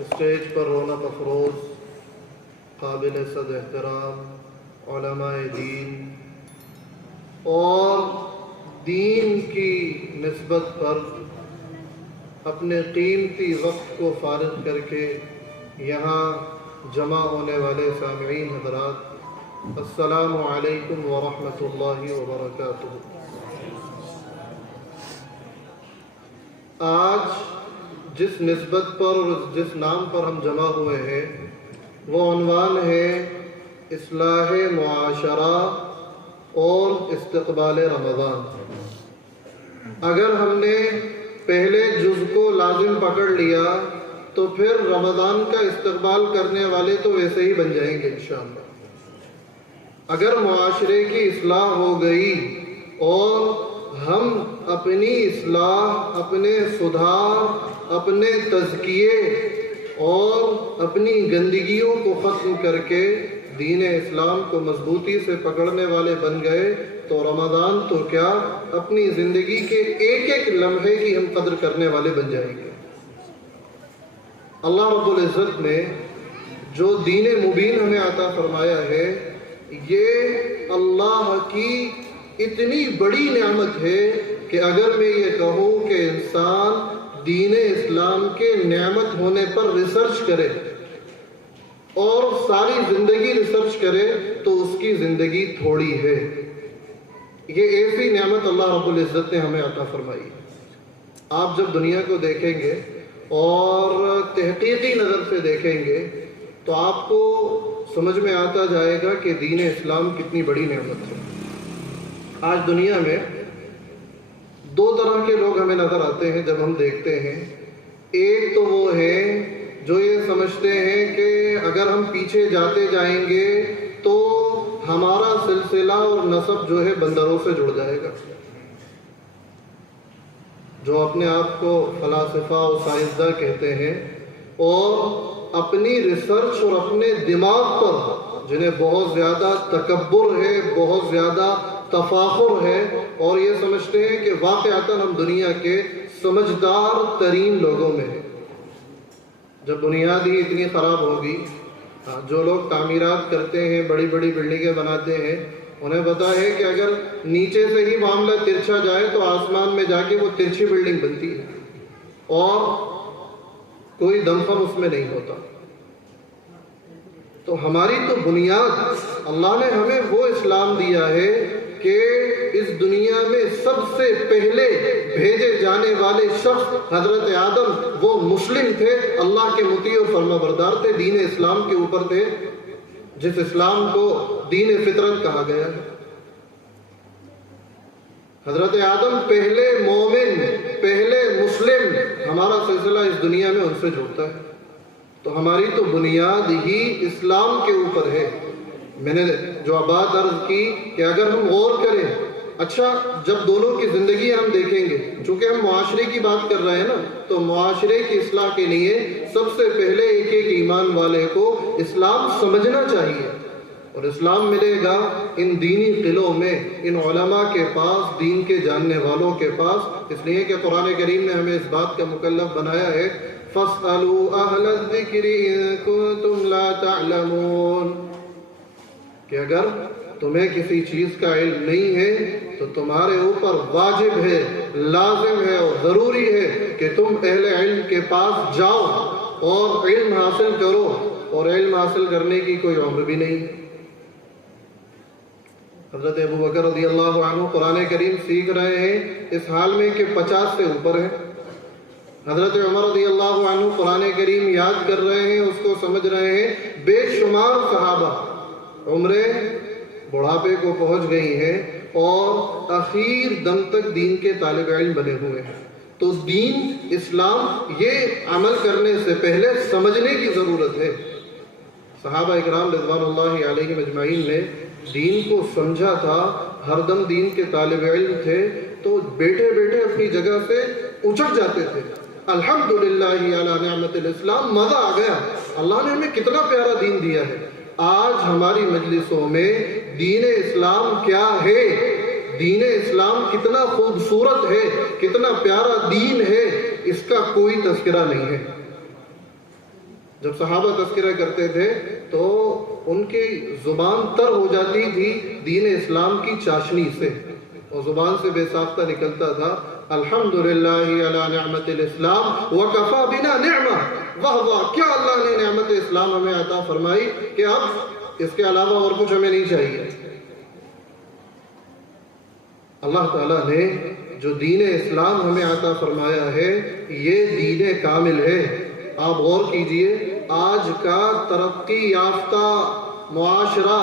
Stage پر رونق افروز قابل صد احترام علماء دین اور دین کی نسبت پر اپنے قیمتی وقت کو فارغ کر کے یہاں جمع ہونے والے سامعین حضرات، السلام علیکم ورحمۃ اللہ وبرکاتہ۔ آج جس نسبت پر اور جس نام پر ہم جمع ہوئے ہیں وہ عنوان ہے اصلاح معاشرہ اور استقبال رمضان۔ اگر ہم نے پہلے جز کو لازم پکڑ لیا تو پھر رمضان کا استقبال کرنے والے تو ویسے ہی بن جائیں گے انشاءاللہ۔ اگر معاشرے کی اصلاح ہو گئی اور ہم اپنی اصلاح، اپنے سدھار، اپنے تزکیے اور اپنی گندگیوں کو ختم کر کے دین اسلام کو مضبوطی سے پکڑنے والے بن گئے تو رمضان تو کیا، اپنی زندگی کے ایک ایک لمحے کی ہم قدر کرنے والے بن جائیں گے۔ اللہ رب العزت نے جو دین مبین ہمیں عطا فرمایا ہے، یہ اللہ کی اتنی بڑی نعمت ہے کہ اگر میں یہ کہوں کہ انسان دین اسلام کے نعمت ہونے پر ریسرچ کرے اور ساری زندگی ریسرچ کرے تو اس کی زندگی تھوڑی ہے۔ یہ ایسی نعمت اللہ رب العزت نے ہمیں عطا فرمائی۔ آپ جب دنیا کو دیکھیں گے اور تحقیقی نظر سے دیکھیں گے تو آپ کو سمجھ میں آتا جائے گا کہ دین اسلام کتنی بڑی نعمت ہے۔ آج دنیا میں دو طرح کے لوگ ہمیں نظر آتے ہیں جب ہم دیکھتے ہیں۔ ایک تو وہ ہے جو یہ سمجھتے ہیں کہ اگر ہم پیچھے جاتے جائیں گے تو ہمارا سلسلہ اور نسب جو ہے بندروں سے جڑ جائے گا، جو اپنے آپ کو فلاسفہ اور سائنسداں کہتے ہیں اور اپنی ریسرچ اور اپنے دماغ پر جنہیں بہت زیادہ تکبر ہے، بہت زیادہ تفاخر ہے اور یہ سمجھتے ہیں کہ واقعتاً ہم دنیا کے سمجھدار ترین لوگوں میں ہیں۔ جب بنیاد ہی اتنی خراب ہوگی، جو لوگ تعمیرات کرتے ہیں، بڑی بڑی بلڈنگیں بناتے ہیں، انہیں پتا ہے کہ اگر نیچے سے ہی معاملہ ترچھا جائے تو آسمان میں جا کے وہ ترچھی بلڈنگ بنتی ہے اور کوئی دمخم اس میں نہیں ہوتا۔ تو ہماری تو بنیاد اللہ نے ہمیں وہ اسلام دیا ہے کہ اس دنیا میں سب سے پہلے بھیجے جانے والے شخص حضرت آدم وہ مسلم تھے، اللہ کے مطیع اور فرما بردار تھے، دین اسلام کے اوپر تھے، جس اسلام کو دین فطرت کہا گیا ہے۔ حضرت آدم پہلے مومن، پہلے مسلم، ہمارا سلسلہ اس دنیا میں ان سے جڑتا ہے۔ تو ہماری تو بنیاد ہی اسلام کے اوپر ہے۔ میں نے جو بات عرض کی کہ اگر ہم غور کریں، اچھا جب دونوں کی زندگی ہم دیکھیں گے، چونکہ ہم معاشرے کی بات کر رہے ہیں نا، تو معاشرے کی اصلاح کے لیے سب سے پہلے ایک ایک ایمان والے کو اسلام سمجھنا چاہیے، اور اسلام ملے گا ان دینی قلعوں میں، ان علماء کے پاس، دین کے جاننے والوں کے پاس۔ اس لیے کہ قرآن کریم نے ہمیں اس بات کا مکلف بنایا ہے فَاسْأَلُوا أَهْلَ الذِّكْرِ إِن كُنتُمْ لَا تَعْلَمُونَ، کہ اگر تمہیں کسی چیز کا علم نہیں ہے تو تمہارے اوپر واجب ہے، لازم ہے اور ضروری ہے کہ تم اہل علم کے پاس جاؤ اور علم حاصل کرو، اور علم حاصل کرنے کی کوئی عمر بھی نہیں۔ حضرت ابو بکر رضی اللہ عنہ قرآن کریم سیکھ رہے ہیں اس حال میں کہ 50 سے اوپر ہے۔ حضرت عمر رضی اللہ عنہ قرآن کریم یاد کر رہے ہیں، اس کو سمجھ رہے ہیں۔ بے شمار صحابہ عمرے بڑھاپے کو پہنچ گئی ہیں اور اخیر دم تک دین کے طالب علم بنے ہوئے ہیں۔ تو دین اسلام یہ عمل کرنے سے پہلے سمجھنے کی ضرورت ہے۔ صحابہ اکرام رضوان اللہ علیہم اجمعین نے دین کو سمجھا تھا، ہر دم دین کے طالب علم تھے، تو بیٹھے بیٹھے اپنی جگہ سے اچھٹ جاتے تھے۔ الحمدللہ علی نعمت الاسلام، مزہ آ گیا، اللہ نے ہمیں کتنا پیارا دین دیا ہے۔ آج ہماری مجلسوں میں دین اسلام کیا ہے، دین اسلام کتنا خوبصورت ہے، کتنا پیارا دین ہے، اس کا کوئی تذکرہ نہیں ہے۔ جب صحابہ تذکرہ کرتے تھے تو ان کی زبان تر ہو جاتی تھی دین اسلام کی چاشنی سے، اور زبان سے بے ساختہ نکلتا تھا الحمدللہ علی نعمت الاسلام وکفا بنا نعمہ، واہ واہ کیا اللہ نے نعمت اسلام ہمیں عطا فرمائی کہ اب اس کے علاوہ اور کچھ ہمیں نہیں چاہیے۔ اللہ تعالیٰ نے جو دین اسلام ہمیں عطا فرمایا ہے یہ دین کامل ہے۔ آپ غور کیجئے، آج کا ترقی یافتہ معاشرہ،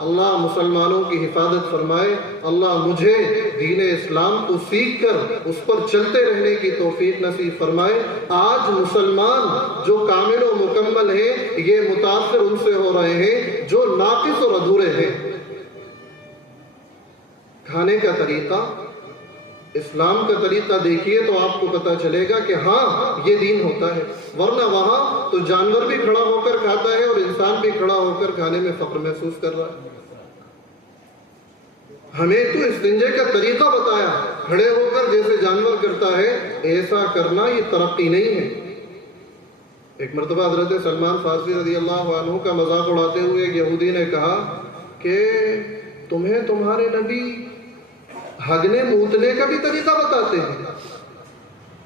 اللہ مسلمانوں کی حفاظت فرمائے، اللہ مجھے دین اسلام کو سیکھ کر اس پر چلتے رہنے کی توفیق نصیب فرمائے۔ آج مسلمان جو کامل و مکمل ہیں یہ متاثر ان سے ہو رہے ہیں جو ناقص اور ادھورے ہیں۔ کھانے کا طریقہ، اسلام کا طریقہ دیکھیے تو آپ کو پتہ چلے گا کہ ہاں یہ دین ہوتا ہے، ورنہ وہاں تو جانور بھی کھڑا ہو کر کھاتا ہے اور انسان بھی کھڑا ہو کر کھانے میں فخر محسوس کر رہا ہے۔ ہمیں تو استنجے کا طریقہ بتایا، کھڑے ہو کر جیسے جانور کرتا ہے ایسا کرنا یہ ترقی نہیں ہے۔ ایک مرتبہ حضرت سلمان فارسی رضی اللہ عنہ کا مذاق اڑاتے ہوئے ایک یہودی نے کہا کہ تمہیں تمہارے نبی ہگنے موتنے کا بھی طریقہ بتاتے ہیں؟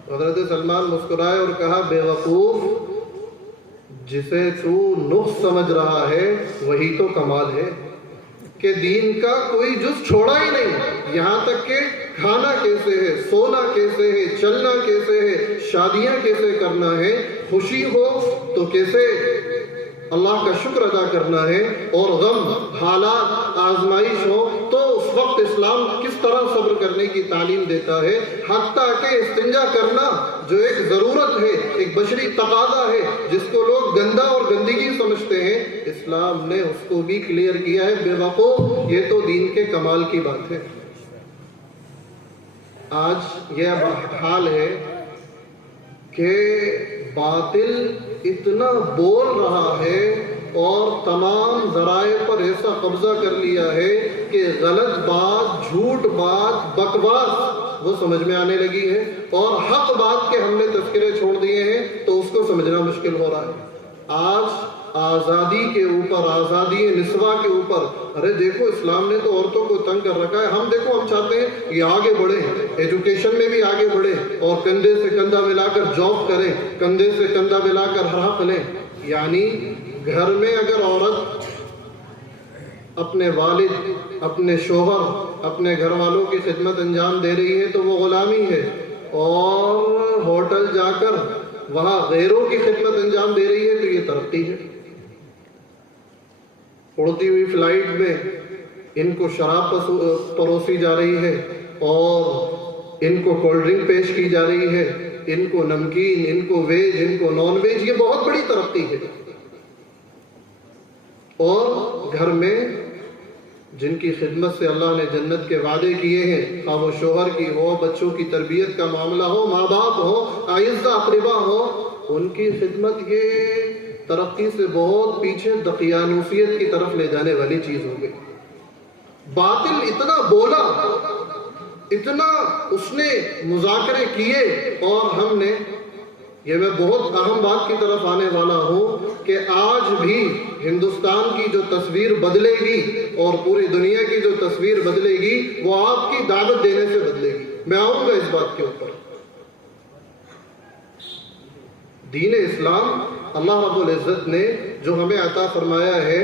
حضرت سلمان مسکرائے اور کہا بے وقوف، جسے تو نقص سمجھ رہا ہے وہی تو کمال ہے کہ دین کا کوئی جز چھوڑا ہی نہیں، یہاں تک کہ کھانا کیسے ہے، سونا کیسے ہے، چلنا کیسے ہے، شادیاں کیسے کرنا ہے، خوشی ہو تو کیسے اللہ کا شکر ادا کرنا ہے، اور غم، حالات، آزمائش ہو تو اس وقت اسلام کس طرح صبر کرنے کی تعلیم دیتا ہے، حتیٰ کہ استنجا کرنا جو ایک ضرورت ہے، ایک بشری تقاضا ہے جس کو لوگ گندا اور گندگی سمجھتے ہیں، اسلام نے اس کو بھی کلیئر کیا ہے۔ بے وقوف، یہ تو دین کے کمال کی بات ہے۔ آج یہ حال ہے کہ باطل اتنا بول رہا ہے اور تمام ذرائع پر ایسا قبضہ کر لیا ہے کہ غلط بات، جھوٹ بات، بکواس وہ سمجھ میں آنے لگی ہے، اور حق بات کے ہم نے تذکرے چھوڑ دیے ہیں تو اس کو سمجھنا مشکل ہو رہا ہے۔ آج آزادی کے اوپر، آزادی نسواں کے اوپر، ارے دیکھو اسلام نے تو عورتوں کو تنگ کر رکھا ہے، ہم دیکھو ہم چاہتے ہیں یہ آگے بڑھیں، ایجوکیشن میں بھی آگے بڑھیں اور کندھے سے کندھا ملا کر جاب کریں، کندھے سے کندھا ملا کر ہر حق لیں۔ یعنی گھر میں اگر عورت اپنے والد، اپنے شوہر، اپنے گھر والوں کی خدمت انجام دے رہی ہے تو وہ غلامی ہے، اور ہوٹل جا کر وہاں غیروں کی خدمت انجام دے رہی ہے تو یہ ترقی ہے۔ اڑتی ہوئی فلائٹ میں ان کو شراب پروسی جا رہی ہے اور ان کو کولڈ ڈرنک پیش کی جا رہی ہے، ان کو نمکین، ان کو ویج، ان کو نان ویج، یہ بہت بڑی ترقی ہے۔ اور گھر میں جن کی خدمت سے اللہ نے جنت کے وعدے کیے ہیں، خواہ وہ شوہر کی ہو، بچوں کی تربیت کا معاملہ ہو، ماں باپ ہو، اعزہ اقربا ہو، ان کی خدمت یہ ترقی سے بہت پیچھے دقیانوسیت کی طرف لے جانے والی چیز ہو گئی۔ باطل اتنا بولا، اتنا اس نے مذاکرے کیے، اور ہم نے، یہ میں بہت اہم بات کی طرف آنے والا ہوں کہ آج بھی ہندوستان کی جو تصویر بدلے گی اور پوری دنیا کی جو تصویر بدلے گی وہ آپ کی دعوت دینے سے بدلے گی۔ میں آؤں گا اس بات کے اوپر۔ دین اسلام اللہ رب العزت نے جو ہمیں عطا فرمایا ہے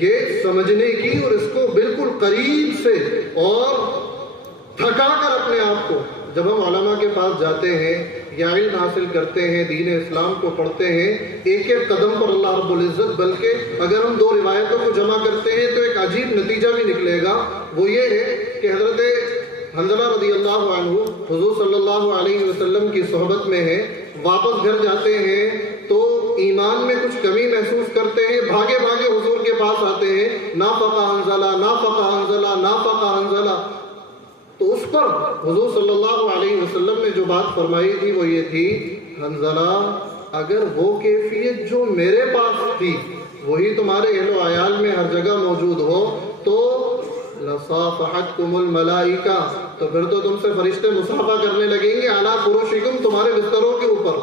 یہ سمجھنے کی اور اس کو بالکل قریب سے اور تھکا کر اپنے آپ کو، جب ہم علماء کے پاس جاتے ہیں یا علم حاصل کرتے ہیں، دین اسلام کو پڑھتے ہیں، ایک ایک قدم پر اللہ رب العزت، بلکہ اگر ہم دو روایتوں کو جمع کرتے ہیں تو ایک عجیب نتیجہ بھی نکلے گا۔ وہ یہ ہے کہ حضرت حنظلہ رضی اللہ عنہ حضور صلی اللہ علیہ وسلم کی صحبت میں ہے، واپس گھر جاتے ہیں تو ایمان میں کچھ کمی محسوس کرتے ہیں، بھاگے بھاگے حضور کے پاس آتے ہیں، نافقہ حنظلہ، نافقہ حنظلہ، نافقہ حنظلہ۔ تو اس پر حضور صلی اللہ علیہ وسلم نے جو بات فرمائی تھی وہ یہ تھی، حنظلہ اگر وہ کیفیت جو میرے پاس تھی وہی تمہارے اہل و عیال میں ہر جگہ موجود ہو تو لصافحتکم الملائکہ، تو پھر تو تم سے فرشتے مصافحہ کرنے لگیں گے، علی فروشکم، تمہارے بستروں کے اوپر۔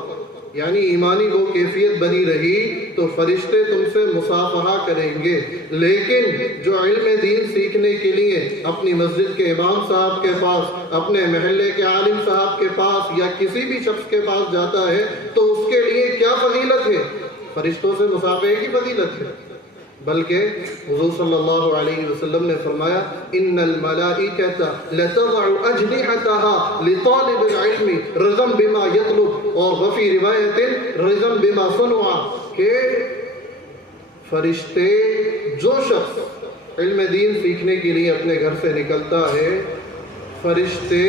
یعنی ایمانی وہ کیفیت بنی رہی تو فرشتے تم سے مصافحہ کریں گے. لیکن جو علم دین سیکھنے کے لیے اپنی مسجد کے امام صاحب کے پاس، اپنے محلے کے عالم صاحب کے پاس یا کسی بھی شخص کے پاس جاتا ہے تو اس کے لیے کیا فضیلت ہے؟ فرشتوں سے مصافحے کی فضیلت ہے. بلکہ حضور صلی اللہ علیہ وسلم نے فرمایا ان الملائکۃ لتضع اجنحتها لطالب العلم رضا بما يطلب، اور وفی روایت رضا بما صنع، کہ فرشتے جو شخص علم دین سیکھنے کے لیے اپنے گھر سے نکلتا ہے، فرشتے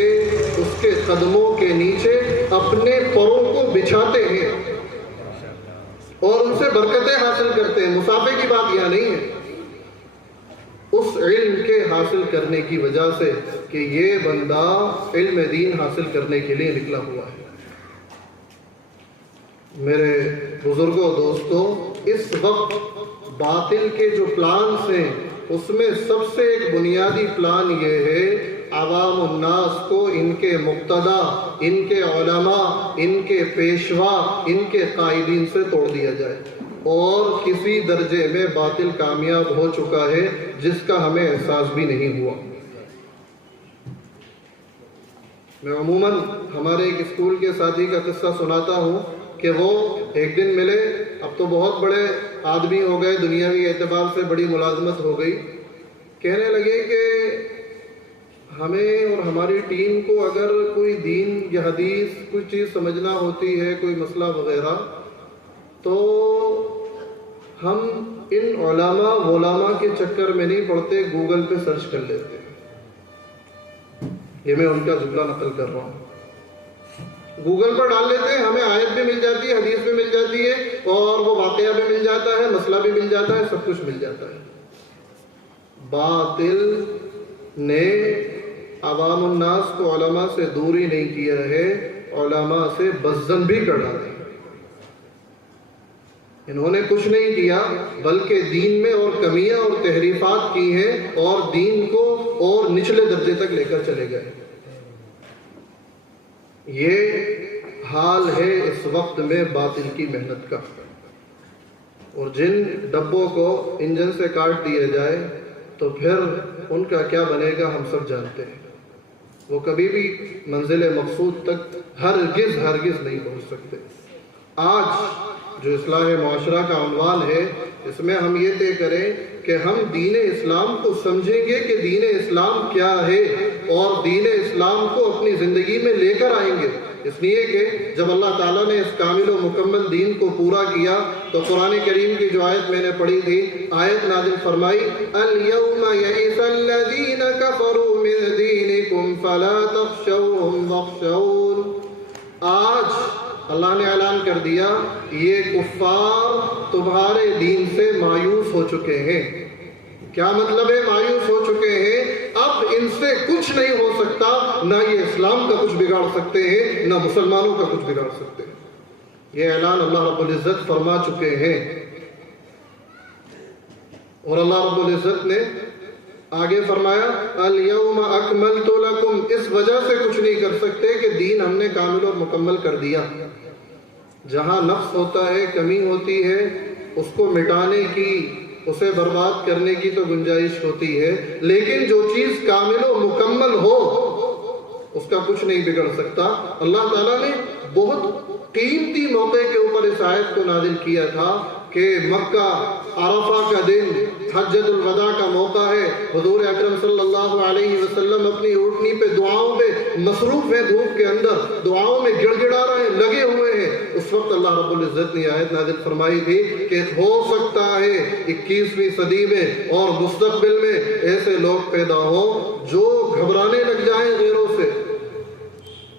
اس کے قدموں کے نیچے اپنے پروں کو بچھاتے ہیں اور ان سے برکتیں حاصل کرتے ہیں. مصافحے کی بات یہاں نہیں ہے، اس علم کے حاصل کرنے کی وجہ سے کہ یہ بندہ علم دین حاصل کرنے کے لیے نکلا ہوا ہے. میرے بزرگوں، دوستوں، اس وقت باطل کے جو پلانس ہیں اس میں سب سے ایک بنیادی پلان یہ ہے عوام الناس کو ان کے مقتدا، ان کے علماء، ان کے پیشوا، ان کے قائدین سے توڑ دیا جائے. اور کسی درجے میں باطل کامیاب ہو چکا ہے جس کا ہمیں احساس بھی نہیں ہوا. میں عموماً ہمارے ایک اسکول کے ساتھی کا قصہ سناتا ہوں کہ وہ ایک دن ملے، اب تو بہت بڑے آدمی ہو گئے، دنیاوی اعتبار سے بڑی ملازمت ہو گئی. کہنے لگے کہ ہمیں اور ہماری ٹیم کو اگر کوئی دین یا حدیث کوئی چیز سمجھنا ہوتی ہے، کوئی مسئلہ وغیرہ، تو ہم ان علماء کے چکر میں نہیں پڑتے، گوگل پہ سرچ کر لیتے ہیں. یہ میں ان کا جملہ نقل کر رہا ہوں. گوگل پر ڈال لیتے ہیں، ہمیں آیت بھی مل جاتی ہے، حدیث بھی مل جاتی ہے، اور وہ واقعہ بھی مل جاتا ہے، مسئلہ بھی مل جاتا ہے، سب کچھ مل جاتا ہے. باطل نے عوام الناس کو علماء سے دور ہی نہیں کیا ہے، علماء سے بزدل بھی کر ڈالا. انہوں نے کچھ نہیں کیا بلکہ دین میں اور کمیاں اور تحریفات کی ہیں اور دین کو اور نچلے درجے تک لے کر چلے گئے. یہ حال ہے اس وقت میں باطل کی محنت کا. اور جن ڈبوں کو انجن سے کاٹ دیا جائے تو پھر ان کا کیا بنے گا ہم سب جانتے ہیں. وہ کبھی بھی منزل مقصود تک ہرگز نہیں پہنچ سکتے. آج جو اصلاح معاشرہ کا عنوان ہے، اس میں ہم یہ طے کریں کہ ہم دین اسلام کو سمجھیں گے کہ دین اسلام کیا ہے اور دین اسلام کو اپنی زندگی میں لے کر آئیں گے. اس لیے کہ جب اللہ تعالیٰ نے اس کامل و مکمل دین کو پورا کیا تو قرآن کریم کی جو آیت میں نے پڑھی تھی، آیت نازل فرمائی الَّيَوْمَ يَئِسَ الَّذِينَ كَفَرُوا مِن دِينِكُمْ فَلَا تَخْشَوْهُمْ وَاخْشَوْنِ. آج اللہ نے اعلان کر دیا یہ کفار تمہارے دین سے مایوس ہو چکے ہیں. کیا مطلب ہے مایوس ہو چکے ہیں؟ اب ان سے کچھ نہیں ہو سکتا، نہ یہ اسلام کا کچھ بگاڑ سکتے ہیں، نہ مسلمانوں کا کچھ بگاڑ سکتے ہیں. یہ اعلان اللہ رب العزت فرما چکے ہیں. اور اللہ رب العزت نے آگے فرمایا الَّيَوْمَ أَكْمَلْتُ لَكُمْ. اس وجہ سے کچھ نہیں کر سکتے کہ دین ہم نے کامل اور مکمل کر دیا. جہاں نقص ہوتا ہے، کمی ہوتی ہے، اس کو مٹانے کی، اسے برباد کرنے کی تو گنجائش ہوتی ہے، لیکن جو چیز کامل و مکمل ہو اس کا کچھ نہیں بگڑ سکتا. اللہ تعالیٰ نے بہت قیمتی موقع کے اوپر اس آیت کو نازل کیا تھا کہ مکہ عرفہ کا دن حجۃ الوداع کا موقع ہے. حضور اکرم صلی اللہ علیہ وسلم اپنی اونٹنی پہ دعاؤں پہ مصروف ہیں، دھوپ کے اندر دعاؤں میں گڑ گڑا رہے ہیں، لگے ہوئے ہیں. اس وقت اللہ رب العزت نے آیت نازل فرمائی تھی کہ ہو سکتا ہے 21ویں صدی میں اور مستقبل میں ایسے لوگ پیدا ہوں جو گھبرانے لگ جائیں غیروں سے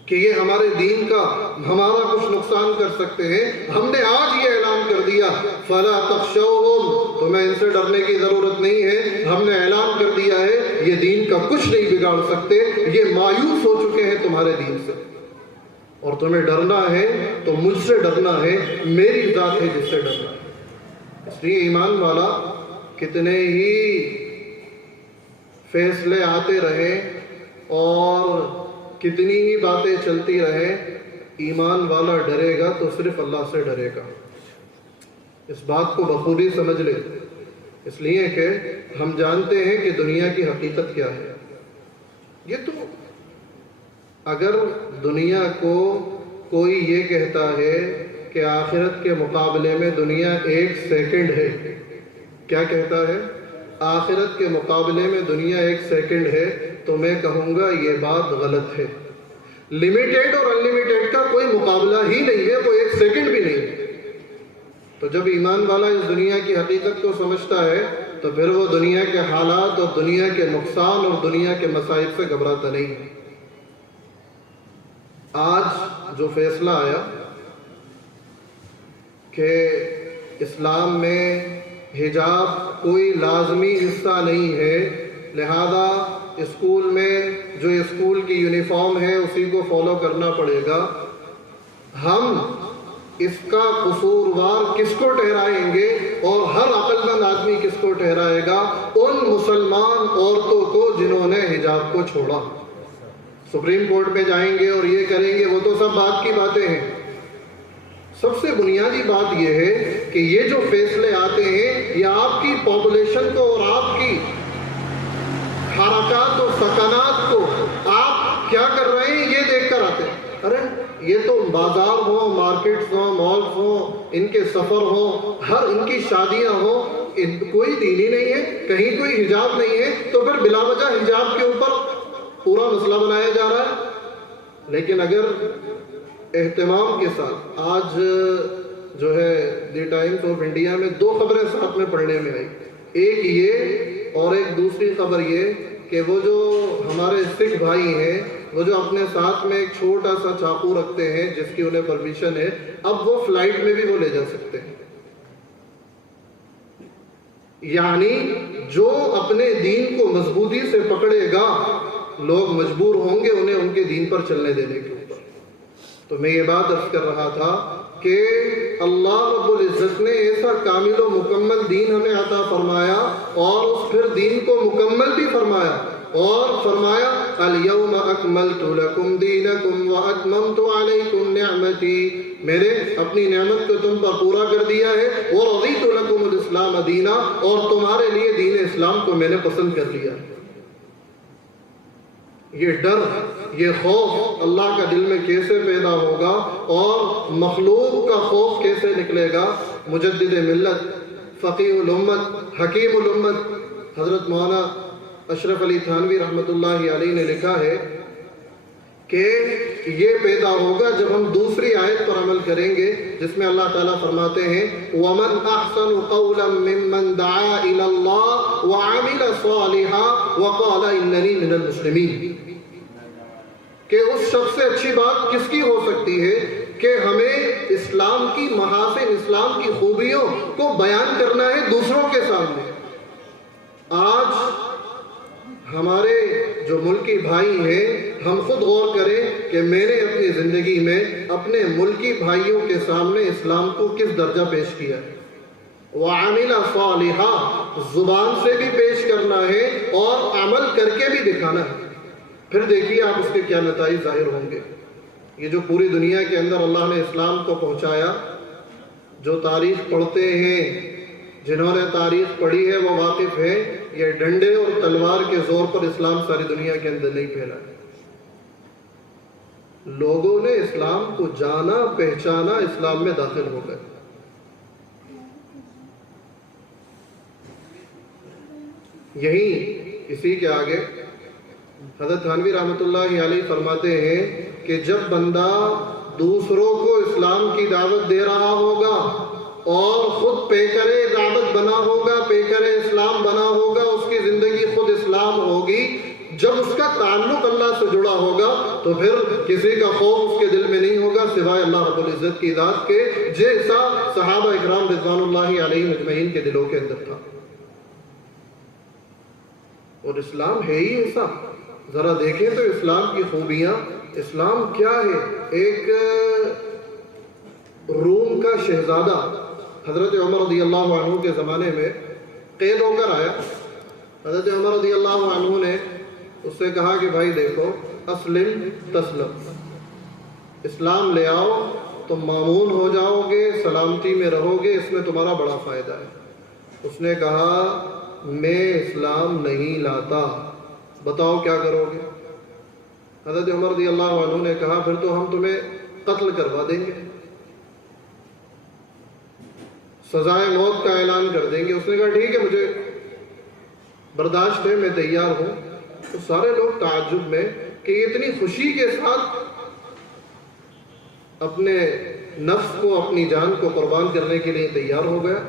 کہ یہ ہمارے دین کا ہمارا کچھ نقصان کر سکتے ہیں. ہم نے آج یہ اعلان کر دیا فَلَا تَخْشَوْهُمْ، تمہیں ان سے ڈرنے کی ضرورت نہیں ہے. ہم نے اعلان کر دیا ہے یہ دین کا کچھ نہیں بگاڑ سکتے، یہ مایوس ہو چکے ہیں تمہارے دین سے. اور تمہیں ڈرنا ہے تو مجھ سے ڈرنا ہے، میری ذات ہے جس سے ڈرنا ہے. اس لیے ایمان والا کتنے ہی فیصلے آتے رہے اور کتنی ہی باتیں چلتی رہے، ایمان والا ڈرے گا تو صرف اللہ سے ڈرے گا. اس بات کو بخوبی سمجھ لے، اس لیے کہ ہم جانتے ہیں کہ دنیا کی حقیقت کیا ہے. یہ تو اگر دنیا کو کوئی یہ کہتا ہے کہ آخرت کے مقابلے میں دنیا 1 سیکنڈ ہے، کیا کہتا ہے؟ آخرت کے مقابلے میں دنیا 1 سیکنڈ ہے، تو میں کہوں گا یہ بات غلط ہے. لمیٹیڈ اور انلیمیٹیڈ کا کوئی مقابلہ ہی نہیں ہے، وہ 1 سیکنڈ بھی نہیں ہے. تو جب ایمان والا اس دنیا کی حقیقت کو سمجھتا ہے تو پھر وہ دنیا کے حالات اور دنیا کے نقصان اور دنیا کے مسائل سے گھبراتا نہیں. آج جو فیصلہ آیا کہ اسلام میں حجاب کوئی لازمی حصہ نہیں ہے، لہذا اسکول میں جو اسکول کی یونیفارم ہے اسی کو فالو کرنا پڑے گا. ہم اس کا قصوروار کس کو ٹھہرائیں گے اور ہر عقل مند آدمی کس کو ٹھہرائے گا؟ ان مسلمان عورتوں کو جنہوں نے حجاب کو چھوڑا. سپریم کورٹ پہ جائیں گے اور یہ کریں گے، وہ تو سب بات کی باتیں ہیں. سب سے بنیادی بات یہ ہے کہ یہ جو فیصلے آتے ہیں یہ آپ کی پاپولیشن کو اور آپ کی حرکات و سکنات کو آپ کیا کر رہے ہیں یہ دیکھ کر آتے ہیں. ارے یہ تو بازار ہوں، مارکیٹس ہوں، مالز ہوں، ان کے سفر ہوں، ہر ان کی شادیاں ہوں، کوئی دین ہی نہیں ہے، کہیں کوئی حجاب نہیں ہے، تو پھر بلا وجہ حجاب کے اوپر پورا مسئلہ بنایا جا رہا ہے. لیکن اگر اہتمام کے ساتھ آج جو ہے دی ٹائمز آف انڈیا میں 2 خبریں ساتھ میں پڑھنے میں آئی، ایک یہ اور ایک دوسری خبر یہ کہ وہ جو ہمارے سکھ بھائی ہیں وہ جو اپنے ساتھ میں ایک چھوٹا سا چاقو رکھتے ہیں جس کی انہیں پرمیشن ہے، اب وہ فلائٹ میں بھی وہ لے جا سکتے ہیں. یعنی جو اپنے دین کو مضبوطی سے پکڑے گا لوگ مجبور ہوں گے انہیں ان کے دین پر چلنے دینے کے اوپر. تو میں یہ بات عرض کر رہا تھا کہ اللہ رب العزت نے ایسا کامل و مکمل دین ہمیں عطا فرمایا اور اس پھر دین کو مکمل بھی فرمایا اور فرمایا الیوم اکملت لکم دینکم واتممت علیکم نعمتی، میں نے اپنی نعمت کو تم پر پورا کر دیا ہے، ورضیت لکم الاسلام دینا، اور تمہارے لیے دین اسلام کو میں نے پسند کر لیا. یہ ڈر، یہ خوف اللہ کا دل میں کیسے پیدا ہوگا اور مخلوق کا خوف کیسے نکلے گا؟ مجدد ملت، فقیہ الامت، حکیم الامت حضرت مولانا اشرف علی تھانوی رحمۃ اللہ علیہ نے لکھا ہے کہ یہ پیدا ہوگا جب ہم دوسری آیت پر عمل کریں گے جس میں اللہ تعالیٰ فرماتے ہیں وَمَنْ أَحْسَنُ قَوْلًا مِّمَّنْ دَعَا إِلَى اللَّهِ وَعَمِلَ صَالِحًا وَقَالَ إِنَّنِي مِنَ الْمُسْلِمِينَ، کہ اس شخص سے اچھی بات کس کی ہو سکتی ہے کہ ہمیں اسلام کی محاسن، اسلام کی خوبیوں کو بیان کرنا ہے دوسروں کے سامنے. آج ہمارے جو ملکی بھائی ہیں، ہم خود غور کریں کہ میں نے اپنی زندگی میں اپنے ملکی بھائیوں کے سامنے اسلام کو کس درجہ پیش کیا ہے. وَعَمِلَ صَالِحًا، زبان سے بھی پیش کرنا ہے اور عمل کر کے بھی دکھانا ہے. پھر دیکھیے آپ اس کے کیا نتائج ظاہر ہوں گے. یہ جو پوری دنیا کے اندر اللہ نے اسلام کو پہنچایا، جو تاریخ پڑھتے ہیں، جنہوں نے تاریخ پڑھی ہے وہ واقف ہیں، یہ ڈنڈے اور تلوار کے زور پر اسلام ساری دنیا کے اندر نہیں پھیلا. لوگوں نے اسلام کو جانا، پہچانا، اسلام میں داخل ہو گئے. یہی اسی کے آگے حضرت تھانوی رحمۃ اللہ علیہ فرماتے ہیں کہ جب بندہ دوسروں کو اسلام کی دعوت دے رہا ہوگا اور خود پیکرے دعوت بنا ہوگا، پیکرے اسلام بنا ہوگا، اس کی زندگی خود اسلام ہوگی، جب اس کا تعلق اللہ سے جڑا ہوگا تو پھر کسی کا خوف اس کے دل میں نہیں ہوگا سوائے اللہ رب العزت کی ذات کے، جیسا صحابہ اکرام رضوان اللہ علیہ مجمعین کے دلوں کے اندر تھا. اور اسلام ہے ہی ایسا. ذرا دیکھیں تو اسلام کی خوبیاں. اسلام کیا ہے؟ ایک روم کا شہزادہ حضرت عمر رضی اللہ عنہ کے زمانے میں قید ہو کر آیا. حضرت عمر رضی اللہ عنہ نے اس سے کہا کہ بھائی دیکھو، اسلم تسلم، اسلام لے آؤ، تم مامون ہو جاؤ گے، سلامتی میں رہو گے، اس میں تمہارا بڑا فائدہ ہے۔ اس نے کہا میں اسلام نہیں لاتا، بتاؤ کیا کرو گے؟ حضرت عمر رضی اللہ عنہ نے کہا پھر تو ہم تمہیں قتل کروا دیں گے، سزائے موت کا اعلان کر دیں گے۔ اس نے کہا ٹھیک ہے، مجھے برداشت ہے، میں تیار ہوں۔ تو سارے لوگ تعجب میں کہ اتنی خوشی کے ساتھ اپنے نفس کو، اپنی جان کو قربان کرنے کے لیے تیار ہو گیا۔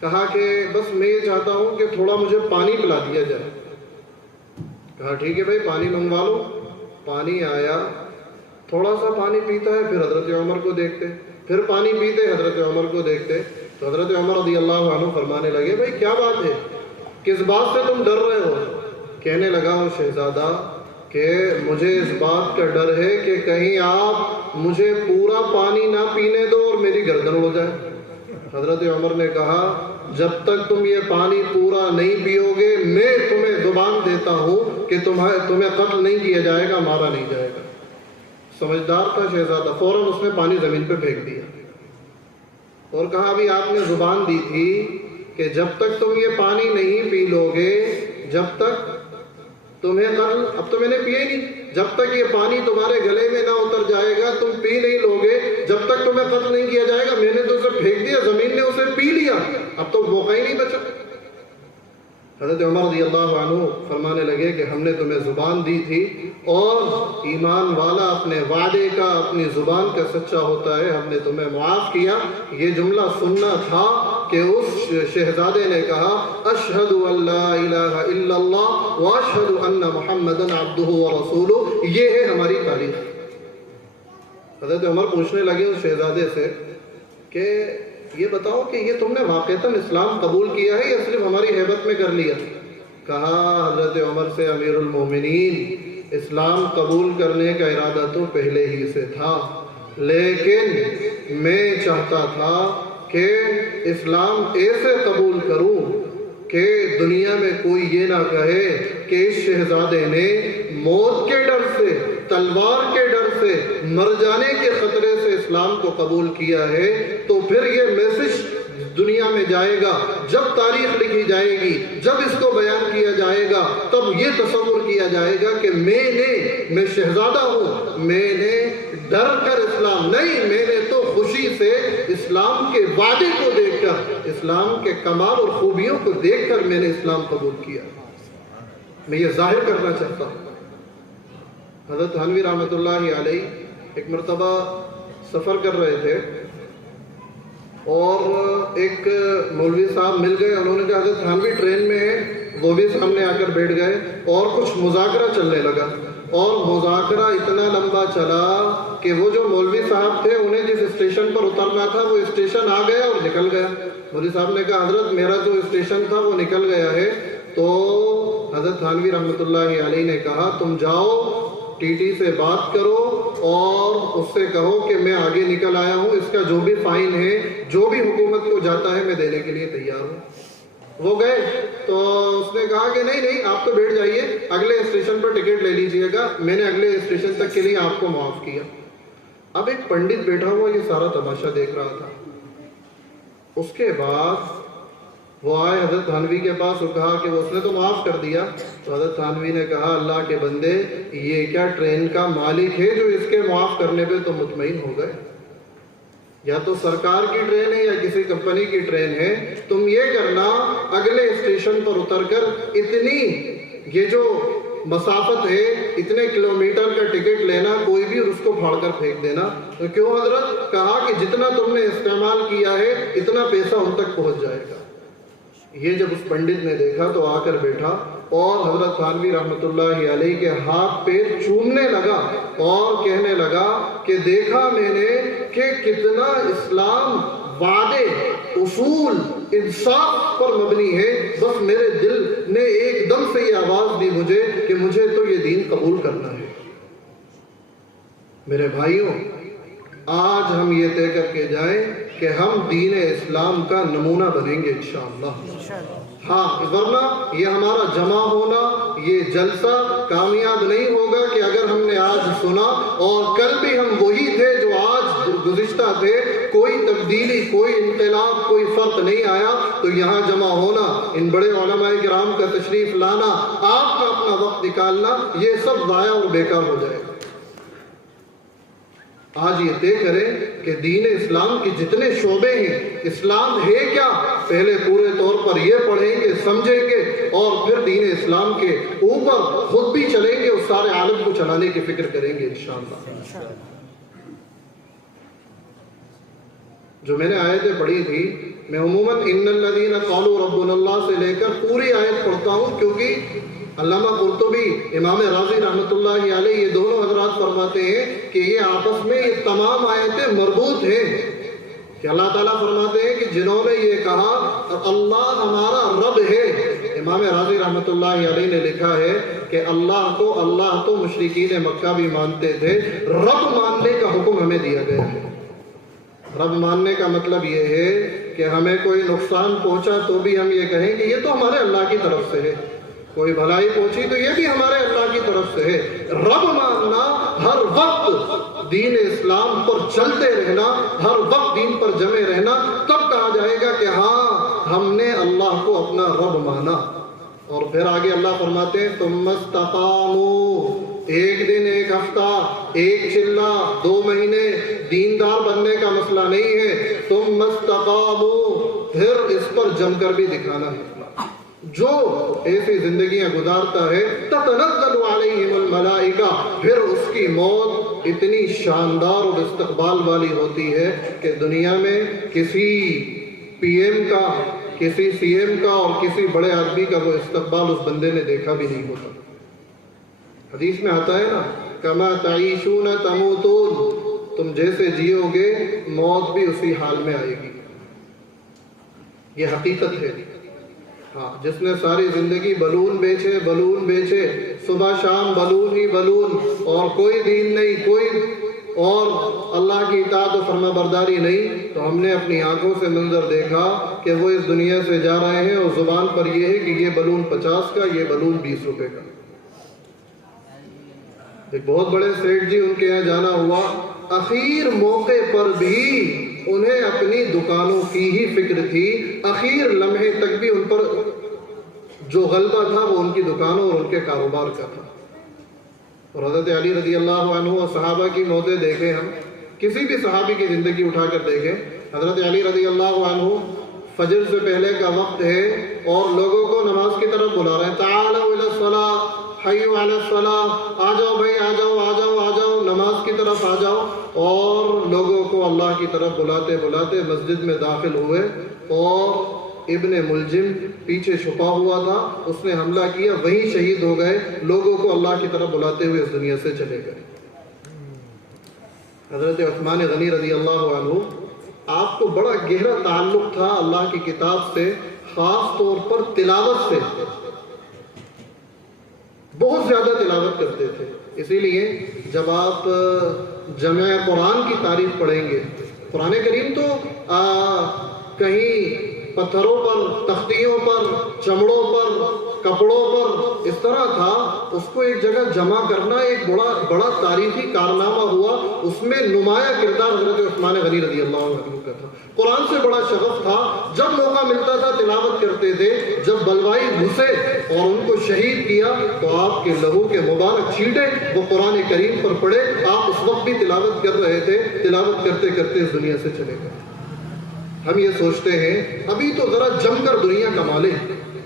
کہا کہ بس میں یہ چاہتا ہوں کہ تھوڑا مجھے پانی پلا دیا جائے۔ کہا ٹھیک ہے بھائی، پانی منگوا لو۔ پانی آیا، تھوڑا سا پانی پیتا ہے، پھر حضرت عمر کو دیکھتے، پھر پانی پیتے، حضرت عمر کو دیکھتے۔ تو حضرت عمر رضی اللہ عنہ فرمانے لگے بھائی کیا بات ہے، کس بات سے تم ڈر رہے ہو؟ کہنے لگا وہ شہزادہ کہ مجھے اس بات کا ڈر ہے کہ کہیں آپ مجھے پورا پانی نہ پینے دو اور میری گردن اڑ جائے۔ حضرت عمر نے کہا جب تک تم یہ پانی پورا نہیں پیو گے میں تمہیں زبان دیتا ہوں کہ تمہیں قتل نہیں کیا جائے گا، مارا نہیں جائے گا۔ سمجھدار تھا شہزادہ، فوراً اس نے پانی زمین پہ پھینک دیا اور کہا ابھی آپ نے زبان دی تھی کہ جب تک تم یہ پانی نہیں پی لو گے، جب تک تمہیں قتل، اب تو میں نے پیے نہیں، جب تک یہ پانی تمہارے گلے میں نہ اتر جائے گا تم پی نہیں لو گے، جب تک تمہیں قتل نہیں کیا جائے گا۔ میں نے تو اسے پھینک دیا، زمین نے اسے پی لیا، اب تو موقع ہی نہیں بچا۔ حضرت عمر رضی اللہ عنہ فرمانے لگے کہ ہم نے تمہیں زبان دی تھی، اور ایمان والا اپنے وعدے کا، اپنی زبان کا سچا ہوتا ہے، ہم نے تمہیں معاف کیا۔ یہ جملہ سننا تھا کہ اس شہزادے نے کہا اشہد ان لا الہ الا اللہ واشہد ان محمدًا عبدہ ورسولہ۔ یہ ہے ہماری تاریخ۔ حضرت عمر پوچھنے لگے اس شہزادے سے کہ یہ بتاؤ کہ یہ تم نے واقعتاً اسلام قبول کیا ہے یا صرف ہماری ہیبت میں کر لیا؟ کہا حضرت عمر سے امیر المومنین اسلام قبول کرنے کا ارادہ تو پہلے ہی سے تھا، لیکن میں چاہتا تھا کہ اسلام ایسے قبول کروں کہ دنیا میں کوئی یہ نہ کہے کہ اس شہزادے نے موت کے ڈر سے، تلوار کے ڈر سے، مر جانے کے خطرے سے اسلام کو قبول کیا ہے۔ تو پھر یہ میسج دنیا میں جائے گا، جب تاریخ لکھی جائے گی، جب اس کو بیان کیا جائے گا، تب یہ تصور کیا جائے گا کہ میں شہزادہ ہوں، میں نے ڈر کر اسلام نہیں، میں نے تو خوشی سے اسلام کے وعدے کو دیکھ کر، اسلام کے کمال اور خوبیوں کو دیکھ کر میں نے اسلام قبول کیا۔ میں یہ ظاہر کرنا چاہتا ہوں۔ حضرت تھانوی رحمۃ اللہ علیہ ایک مرتبہ سفر کر رہے تھے اور ایک مولوی صاحب مل گئے، انہوں نے کہا حضرت تھانوی ٹرین میں ہے، وہ بھی سامنے آ کر بیٹھ گئے اور کچھ مذاکرہ چلنے لگا، اور مذاکرہ اتنا لمبا چلا کہ وہ جو مولوی صاحب تھے انہیں جس اسٹیشن پر اترنا تھا وہ اسٹیشن آ گیا اور نکل گیا۔ مولوی صاحب نے کہا حضرت میرا جو اسٹیشن تھا وہ نکل گیا ہے۔ تو حضرت تھانوی رحمۃ اللہ علیہ نے کہا تم جاؤ ٹی ٹی سے بات کرو اور اس سے کہو کہ میں آگے نکل آیا ہوں، اس کا جو بھی فائن ہے، جو بھی حکومت کو جاتا ہے میں دینے کے لیے تیار ہوں۔ وہ گئے تو اس نے کہا کہ نہیں آپ تو بیٹھ جائیے، اگلے اسٹیشن پر ٹکٹ لے لیجئے گا، میں نے اگلے اسٹیشن تک کے لیے آپ کو معاف کیا۔ اب ایک پنڈت بیٹھا ہوا یہ سارا تماشا دیکھ رہا تھا۔ اس کے بعد وہ آئے حضرت تھانوی کے پاس اور کہا کہ اس نے تو معاف کر دیا۔ تو حضرت تھانوی نے کہا اللہ کے بندے، یہ کیا ٹرین کا مالک ہے جو اس کے معاف کرنے پہ تم مطمئن ہو گئے؟ یا تو سرکار کی ٹرین ہے یا کسی کمپنی کی ٹرین ہے، تم یہ کرنا اگلے اسٹیشن پر اتر کر اتنی یہ جو مسافت ہے، اتنے کلومیٹر کا ٹکٹ لینا کوئی بھی اور اس کو پھاڑ کر پھینک دینا۔ تو کیوں حضرت؟ کہا کہ جتنا تم نے استعمال کیا ہے اتنا پیسہ ان تک پہنچ جائے گا۔ یہ جب اس پنڈت نے دیکھا تو آ کر بیٹھا اور حضرت تھانوی رحمۃ اللہ علیہ کے ہاتھ پیر چومنے لگا اور کہنے لگا کہ دیکھا میں نے کہ کتنا اسلام وعدے، اصول، انصاف پر مبنی ہے، بس میرے دل نے ایک دم سے یہ آواز دی مجھے کہ مجھے تو یہ دین قبول کرنا ہے۔ میرے بھائیوں، آج ہم یہ طے کر کے جائیں کہ ہم دین اسلام کا نمونہ بنیں گے انشاءاللہ۔ ہاں، ورنہ یہ ہمارا جمع ہونا، یہ جلسہ کامیاب نہیں ہوگا کہ اگر ہم نے آج سنا اور کل بھی ہم وہی تھے جو آج گزشتہ تھے، کوئی تبدیلی، کوئی انقلاب، کوئی فرق نہیں آیا، تو یہاں جمع ہونا، ان بڑے علماء کرام کا تشریف لانا، آپ کا اپنا وقت نکالنا، یہ سب ضائع اور بیکار ہو جائے گا۔ آج یہ طے کریں کہ دین اسلام کے جتنے شعبے ہیں، اسلام ہے کیا، پہلے پورے طور پر یہ پڑھیں گے، سمجھیں گے، اور پھر دین اسلام کے اوپر خود بھی چلیں گے، اس سارے عالم کو چلانے کی فکر کریں گے انشاءاللہ۔ جو میں نے آیتیں پڑھی تھی، میں عموماً ان الذین قالوا ربنا اللہ سے لے کر پوری آیت پڑھتا ہوں، کیونکہ علامہ قرطبی، امام رازی رحمۃ اللہ علیہ، یہ دونوں حضرات فرماتے ہیں کہ یہ آپس میں یہ تمام آیتیں مربوط ہیں، کہ اللہ تعالیٰ فرماتے ہیں کہ جنہوں نے یہ کہا اللہ ہمارا رب ہے، امام رازی رحمۃ اللہ علیہ نے لکھا ہے کہ اللہ تو مشرکین مکہ بھی مانتے تھے، رب ماننے کا حکم ہمیں دیا گیا ہے۔ رب ماننے کا مطلب یہ ہے کہ ہمیں کوئی نقصان پہنچا تو بھی ہم یہ کہیں کہ یہ تو ہمارے اللہ کی طرف سے ہے، کوئی بھلائی پہنچی تو یہ بھی ہمارے اللہ کی طرف سے ہے۔ رب ماننا، ہر وقت دین اسلام پر چلتے رہنا، ہر وقت دین پر جمے رہنا، تب کہا جائے گا کہ ہاں ہم نے اللہ کو اپنا رب مانا۔ اور پھر آگے اللہ فرماتے ہیں ثم استقاموا، ایک دن، ایک ہفتہ، ایک چلہ، 2 مہینے دیندار بننے کا مسئلہ نہیں ہے، ثم استقاموا، پھر اس پر جم کر بھی دکھانا ہے۔ جو ایسی زندگیاں گزارتا ہے تتنزل علیہم الملائکہ، پھر اس کی موت اتنی شاندار اور استقبال والی ہوتی ہے کہ دنیا میں کسی پی ایم کا، کسی سی ایم کا اور کسی بڑے آدمی کا وہ استقبال اس بندے نے دیکھا بھی نہیں ہوتا۔ حدیث میں آتا ہے نا، کما تعیشون تموتون، تم جیسے جیو گے موت بھی اسی حال میں آئے گی، یہ حقیقت ہے۔ ہاں، جس نے ساری زندگی بلون بیچے، صبح شام بلون ہی بلون، اور کوئی دین نہیں، کوئی اور اللہ کی اطاعت و فرما برداری نہیں، تو ہم نے اپنی آنکھوں سے منظر دیکھا کہ وہ اس دنیا سے جا رہے ہیں اور زبان پر یہ ہے کہ یہ بلون 50 کا، یہ بلون 20 روپے کا۔ ایک بہت بڑے سیٹھ جی، ان کے یہاں جانا ہوا، اخیر موقع پر بھی انہیں اپنی دکانوں کی ہی فکر تھی، اخیر لمحے تک بھی ان پر جو غلبہ تھا وہ ان کی دکانوں اور ان کے کاروبار کا تھا۔ اور حضرت علی رضی اللہ عنہ اور صحابہ کی موتیں دیکھیں، ہم کسی بھی صحابی کی زندگی اٹھا کر دیکھیں، حضرت علی رضی اللہ عنہ فجر سے پہلے کا وقت ہے اور لوگوں کو نماز کی طرف بلا رہے ہیں، تعالوا الی الصلاۃ، حی علی الصلاۃ، آ جاؤ بھائی، آ جاؤ آ جاؤ آ جاؤ، نماز کی طرف آ جاؤ، اور لوگوں کو اللہ کی طرف بلاتے بلاتے مسجد میں داخل ہوئے، اور ابن ملجم پیچھے چھپا ہوا تھا، اس نے حملہ کیا، وہیں شہید ہو گئے، لوگوں کو اللہ کی طرف بلاتے ہوئے اس دنیا سے چلے گئے۔ حضرت عثمان غنی رضی اللہ عنہ، آپ کو بڑا گہرا تعلق تھا اللہ کی کتاب سے، خاص طور پر تلاوت سے، بہت زیادہ تلاوت کرتے تھے۔ اسی لیے جب آپ جمع قرآن کی تعریف پڑھیں گے، قرآن کریم تو کہیں پتھروں پر، تختیوں پر، چمڑوں پر، کپڑوں پر اس طرح تھا، اس کو ایک جگہ جمع کرنا ایک بڑا تاریخی کارنامہ ہوا، اس میں نمایاں کردار حضرت عثمان غنی رضی اللہ عنہ کا تھا۔ قرآن سے بڑا شغف تھا، جب موقع ملتا تھا تلاوت کرتے تھے، جب بلوائی گھسے اور ان کو شہید کیا تو آپ کے لہو کے مبارک چھینٹے وہ قرآن کریم پر پڑے، آپ اس وقت بھی تلاوت کر رہے تھے، تلاوت کرتے کرتے اس دنیا سے چلے گئے۔ ہم یہ سوچتے ہیں ابھی تو ذرا جم کر دنیا کما لیں،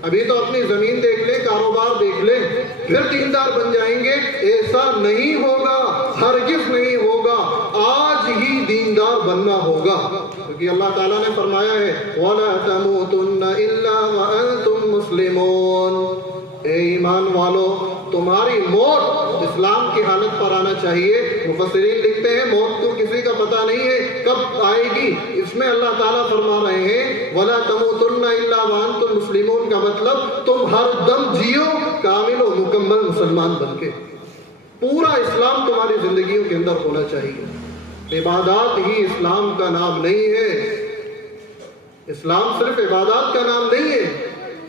ابھی تو اپنی زمین دیکھ لیں، کاروبار دیکھ لیں، پھر دیندار بن جائیں گے، ایسا نہیں ہوگا، ہرگز نہیں ہوگا، آج ہی دیندار بننا ہوگا، کیونکہ اللہ تعالیٰ نے فرمایا ہے وَلَا تَمُوتُنَّ إِلَّا وَأَنْتُمْ مُسْلِمُونَ، اے ایمان والو تمہاری موت اسلام کی حالت پر آنا چاہیے۔ مفسرین لکھتے ہیں موت تو کسی کا پتہ نہیں ہے کب آئے گی، اس میں اللہ تعالیٰ فرما رہے ہیں وَلَا تَمُوتُنَّ إِلَّا وَأَنْتُمْ مُسْلِمُونَ کا مطلب تم ہر دم جیو کامل و مکمل مسلمان بن کے، پورا اسلام تمہاری زندگیوں کے اندر ہونا چاہیے۔ عبادات ہی اسلام کا نام نہیں ہے. اسلام صرف عبادات کا نام نہیں ہے،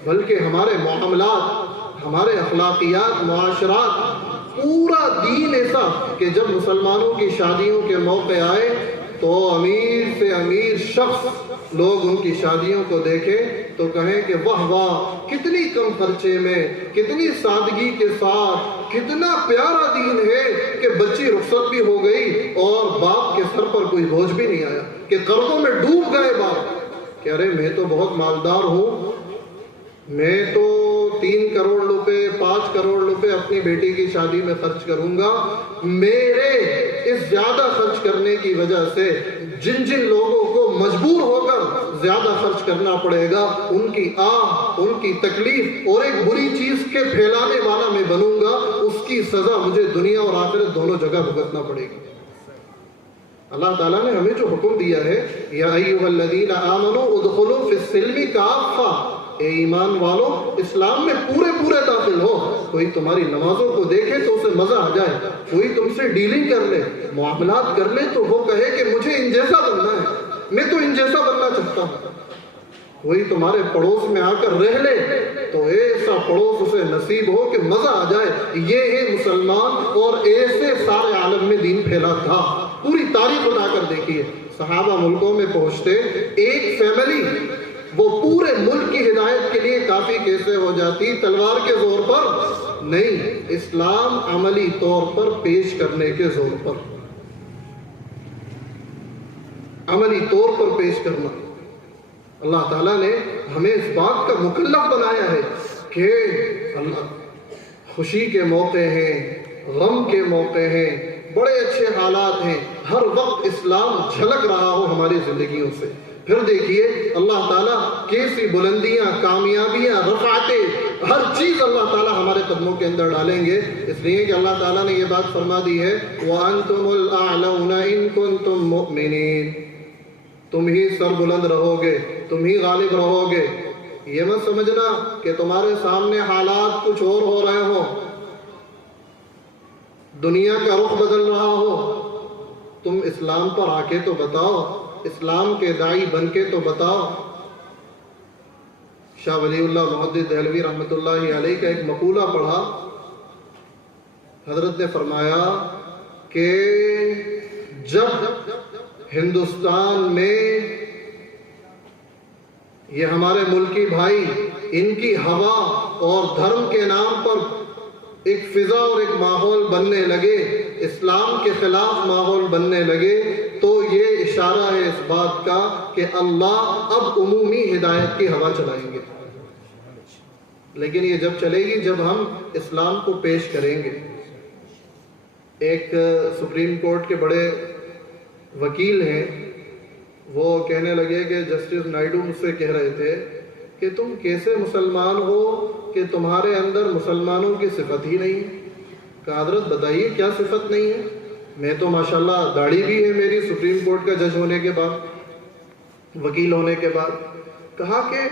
بلکہ ہمارے معاملات، ہمارے اخلاقیات، معاشرات، پورا دین ایسا کہ جب مسلمانوں کی شادیوں کے موقع آئے تو امیر سے امیر شخص لوگ ان کی شادیوں کو دیکھیں تو کہیں کہ واہ واہ، کتنی کم خرچے میں، کتنی سادگی کے ساتھ، کتنا پیارا دین ہے کہ بچی رخصت بھی ہو گئی اور باپ کے سر پر کوئی بوجھ بھی نہیں آیا، کہ قرضوں میں ڈوب گئے باپ. کہ ارے میں تو بہت مالدار ہوں، میں تو 3 کروڑ روپے 5 کروڑ روپے اپنی بیٹی کی شادی میں خرچ کروں گا. میرے اس زیادہ خرچ کرنے کی وجہ سے جن جن لوگوں کو مجبور ہو کر زیادہ خرچ کرنا پڑے گا، ان کی آہ، ان کی تکلیف اور ایک بری چیز کے پھیلانے والا میں بنوں گا، اس کی سزا مجھے دنیا اور آخرت دونوں جگہ بھگتنا پڑے گی. اللہ تعالیٰ نے ہمیں جو حکم دیا ہے، یا ایھا الذین آمنوا ادخلوا فی السلم کافہ، اے ایمان والو اسلام میں پورے داخل ہو. کوئی تمہاری نمازوں کو دیکھے تو اسے مزہ آ جائے، کوئی تم سے ڈیلنگ کر لے، معاملات کر لے تو وہ کہے کہ مجھے ان جیسا بننا ہے، میں تو ان جیسا بننا چاہتا ہوں. کوئی تمہارے پڑوس میں آ کر رہ لے تو ایسا پڑوس اسے نصیب ہو کہ مزہ آ جائے. یہ ہے مسلمان، اور ایسے سارے عالم میں دین پھیلا تھا. پوری تاریخ اٹھا کر دیکھیے، صحابہ ملکوں میں پہنچتے، ایک فیملی وہ پورے ملک کی ہدایت کے لیے کافی کیسے ہو جاتی، تلوار کے زور پر نہیں، اسلام عملی طور پر پیش کرنے کے زور پر، عملی طور پر پیش کرنا. اللہ تعالیٰ نے ہمیں اس بات کا مکلف بنایا ہے کہ خوشی کے موقع ہیں، غم کے موقع ہیں، بڑے اچھے حالات ہیں، ہر وقت اسلام جھلک رہا ہو ہماری زندگیوں سے. پھر دیکھیے اللہ تعالیٰ کیسی بلندیاں، کامیابیاں، رفعتیں، ہر چیز اللہ تعالیٰ ہمارے قدموں کے اندر ڈالیں گے. اس لیے کہ اللہ تعالیٰ نے یہ بات فرما دی ہے، وَأَنْتُمُ الْأَعْلَوْنَ إِن كُنتُم مُؤْمِنِينَ، تم ہی سر بلند رہو گے، تم ہی غالب رہو گے. یہ مت سمجھنا کہ تمہارے سامنے حالات کچھ اور ہو رہے ہوں، دنیا کا رخ بدل رہا ہو، تم اسلام پر آ کے تو بتاؤ، اسلام کے داعی بن کے تو بتاؤ. شاہ ولی اللہ محدث دہلوی رحمۃ اللہ علیہ کا ایک مقولہ پڑھا. حضرت نے فرمایا کہ جب ہندوستان میں یہ ہمارے ملکی بھائی، ان کی ہوا اور دھرم کے نام پر ایک فضا اور ایک ماحول بننے لگے، اسلام کے خلاف ماحول بننے لگے، تو یہ اشارہ ہے اس بات کا کہ اللہ اب عمومی ہدایت کی ہوا چلائیں گے. لیکن یہ جب چلے گی جب ہم اسلام کو پیش کریں گے. ایک سپریم کورٹ کے بڑے وکیل ہیں، وہ کہنے لگے کہ جسٹس نائیڈو مجھ سے کہہ رہے تھے کہ تم کیسے مسلمان ہو کہ تمہارے اندر مسلمانوں کی صفت ہی نہیں ہے. کہا حضرت بتائیے کیا صفت نہیں ہے؟ میں تو ماشاءاللہ داڑھی بھی ہے میری سپریم کورٹ کا جج ہونے کے بعد، وکیل ہونے کے بعد. کہا کہ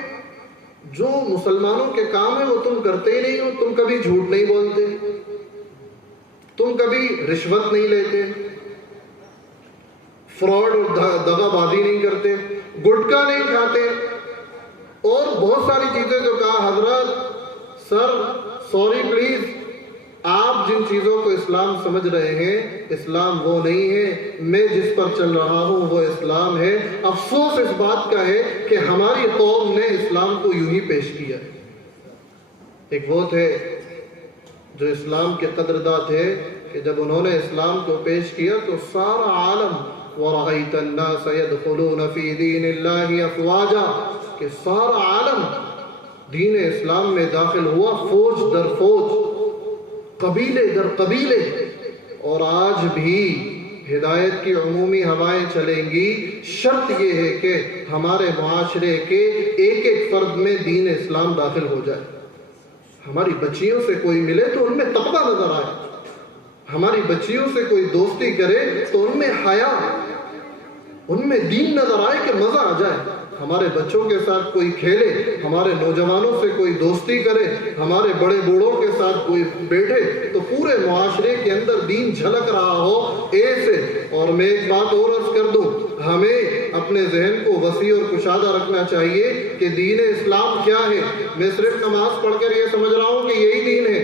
جو مسلمانوں کے کام ہیں وہ تم کرتے ہی نہیں ہو. تم کبھی جھوٹ نہیں بولتے، تم کبھی رشوت نہیں لیتے، فراڈ اور دغا بازی نہیں کرتے، گٹکا نہیں کھاتے، اور بہت ساری چیزیں جو کہا. حضرت سر سوری پلیز، آپ جن چیزوں کو اسلام سمجھ رہے ہیں اسلام وہ نہیں ہے، میں جس پر چل رہا ہوں وہ اسلام ہے. افسوس اس بات کا ہے کہ ہماری قوم نے اسلام کو یوں ہی پیش کیا. ایک وہ تھے جو اسلام کے قدرداں تھے کہ جب انہوں نے اسلام کو پیش کیا تو سارا عالم وَرَأَيْتَ النَّاسَ يَدْخُلُونَ فِي دِينِ اللَّهِ أَفْوَاجًا، کہ سارا عالم دین اسلام میں داخل ہوا، فوج در فوج، قبیلے در قبیلے. اور آج بھی ہدایت کی عمومی ہوائیں چلیں گی، شرط یہ ہے کہ ہمارے معاشرے کے ایک ایک فرد میں دین اسلام داخل ہو جائے. ہماری بچیوں سے کوئی ملے تو ان میں تقویٰ نظر آئے، ہماری بچیوں سے کوئی دوستی کرے تو ان میں حیا، ان میں دین نظر آئے کہ مزہ آ جائے. ہمارے بچوں کے ساتھ کوئی کھیلے، ہمارے نوجوانوں سے کوئی دوستی کرے، ہمارے بڑے بوڑھوں کے ساتھ کوئی بیٹھے تو پورے معاشرے کے اندر دین جھلک رہا ہو ایسے۔ اور میں ایک بات اور عرض کر دوں، ہمیں اپنے ذہن کو وسیع اور کشادہ رکھنا چاہیے کہ دین اسلام کیا ہے۔ میں صرف نماز پڑھ کر یہ سمجھ رہا ہوں کہ یہی دین ہے،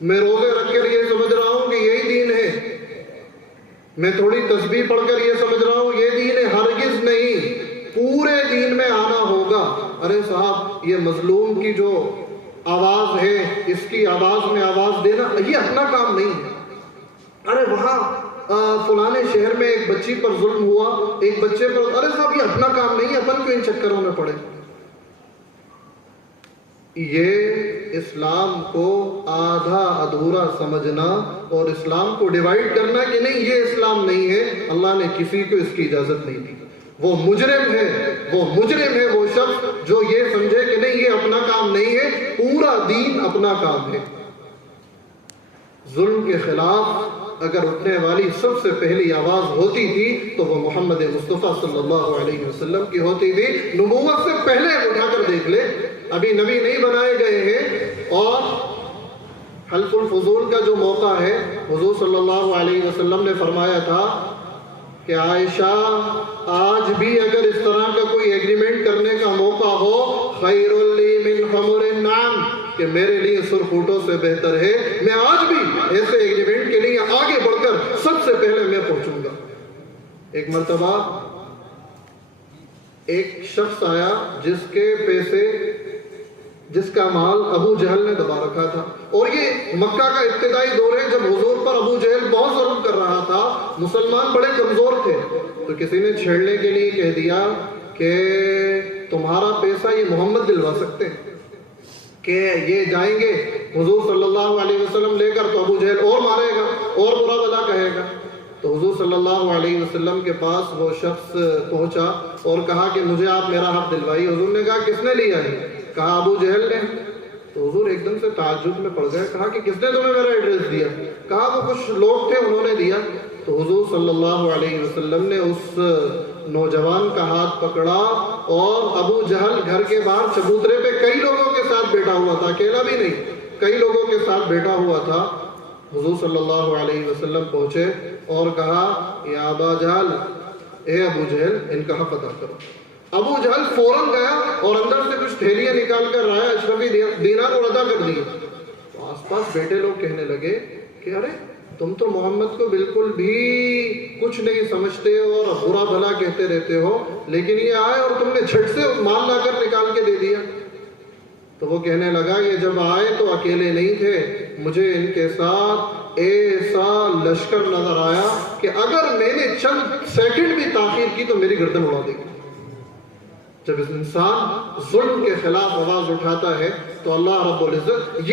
میں روزے رکھ کر یہ سمجھ رہا ہوں کہ یہی دین ہے، میں تھوڑی تسبیح پڑھ کر یہ سمجھ رہا ہوں یہ دین ہے، ہرگز نہیں۔ پورے دین میں آنا ہوگا۔ ارے صاحب، یہ مظلوم کی جو آواز ہے، اس کی آواز میں آواز دینا یہ اپنا کام نہیں ہے۔ ارے وہاں فلانے شہر میں ایک بچی پر ظلم ہوا، ایک بچے پر، ارے صاحب یہ اپنا کام نہیں ہے، اپن کیوں ان چکروں میں پڑے؟ یہ اسلام کو آدھا ادھورا سمجھنا اور اسلام کو ڈیوائیڈ کرنا کہ نہیں یہ اسلام نہیں ہے، اللہ نے کسی کو اس کی اجازت نہیں دی۔ وہ مجرم ہے وہ شخص جو یہ سمجھے کہ نہیں یہ اپنا کام نہیں ہے، پورا دین اپنا کام ہے۔ ظلم کے خلاف اگر اٹھنے والی سب سے پہلی آواز ہوتی تھی تو وہ محمد مصطفیٰ صلی اللہ علیہ وسلم کی ہوتی تھی۔ نبوت سے پہلے اٹھا کر دیکھ لے، ابھی نبی نہیں بنائے گئے ہیں، اور حلف الفضول کا جو موقع ہے، حضور صلی اللہ علیہ وسلم نے فرمایا تھا کہ عائشہ آج بھی اگر اس طرح کا کوئی ایگریمنٹ کرنے کا موقع ہو، خیر لی من حمر النعم، کہ میرے لیے سرخ اونٹوں سے بہتر ہے، میں آج بھی ایسے ایگریمنٹ کے لیے آگے بڑھ کر سب سے پہلے میں پہنچوں گا۔ ایک مرتبہ ایک شخص آیا جس کے پیسے، جس کا مال ابو جہل نے دبا رکھا تھا، اور یہ مکہ کا ابتدائی دور ہے جب حضور پر ابو جہل بہت ظلم کر رہا تھا، مسلمان بڑے کمزور تھے، تو کسی نے چھیڑنے کے لیے کہہ دیا کہ تمہارا پیسہ یہ محمد دلوا سکتے ہیں، کہ یہ جائیں گے حضور صلی اللہ علیہ وسلم لے کر تو ابو جہل اور مارے گا اور برا بلا کہے گا۔ تو حضور صلی اللہ علیہ وسلم کے پاس وہ شخص پہنچا اور کہا کہ مجھے آپ میرا حق دلوائی۔ حضور نے کہا کس نے لیا ہے؟ کہا ابو جہل نے۔ تو حضور ایک دم سے تعجب میں پڑ گئے، کہا کہ کس نے تمہیں میرا ایڈریس دیا؟ کہا وہ کچھ لوگ تھے انہوں نے دیا۔ تو حضور صلی اللہ علیہ وسلم نے اس نوجوان کا ہاتھ پکڑا، اور ابو جہل گھر کے باہر چبوترے پہ کئی لوگوں کے ساتھ بیٹھا ہوا تھا، اکیلا بھی نہیں، کئی لوگوں کے ساتھ بیٹھا ہوا تھا۔ حضور صلی اللہ علیہ وسلم پہنچے اور کہا یا ابا جہل، اے ابو جہل، ان کا حق ادا کرو۔ ابو جہل فوراً گیا اور اندر سے کچھ تھیلیاں نکال کر رایا اشرفی دینار اور ادا کر دیے۔ تو آس پاس بیٹھے لوگ کہنے لگے کہ ارے تم تو محمد کو بالکل بھی کچھ نہیں سمجھتے اور برا بھلا کہتے رہتے ہو، لیکن یہ آئے اور تم نے جھٹ سے مال لا کر نکال کے دے دیا۔ تو وہ کہنے لگا یہ جب آئے تو اکیلے نہیں تھے، مجھے ان کے ساتھ ایسا لشکر نظر آیا کہ اگر میں نے چند سیکنڈ بھی تاخیر کی تو میری گردن اڑا دے گی۔ جب اس انسان ظلم کے خلاف آواز اٹھاتا ہے تو اللہ رب العزت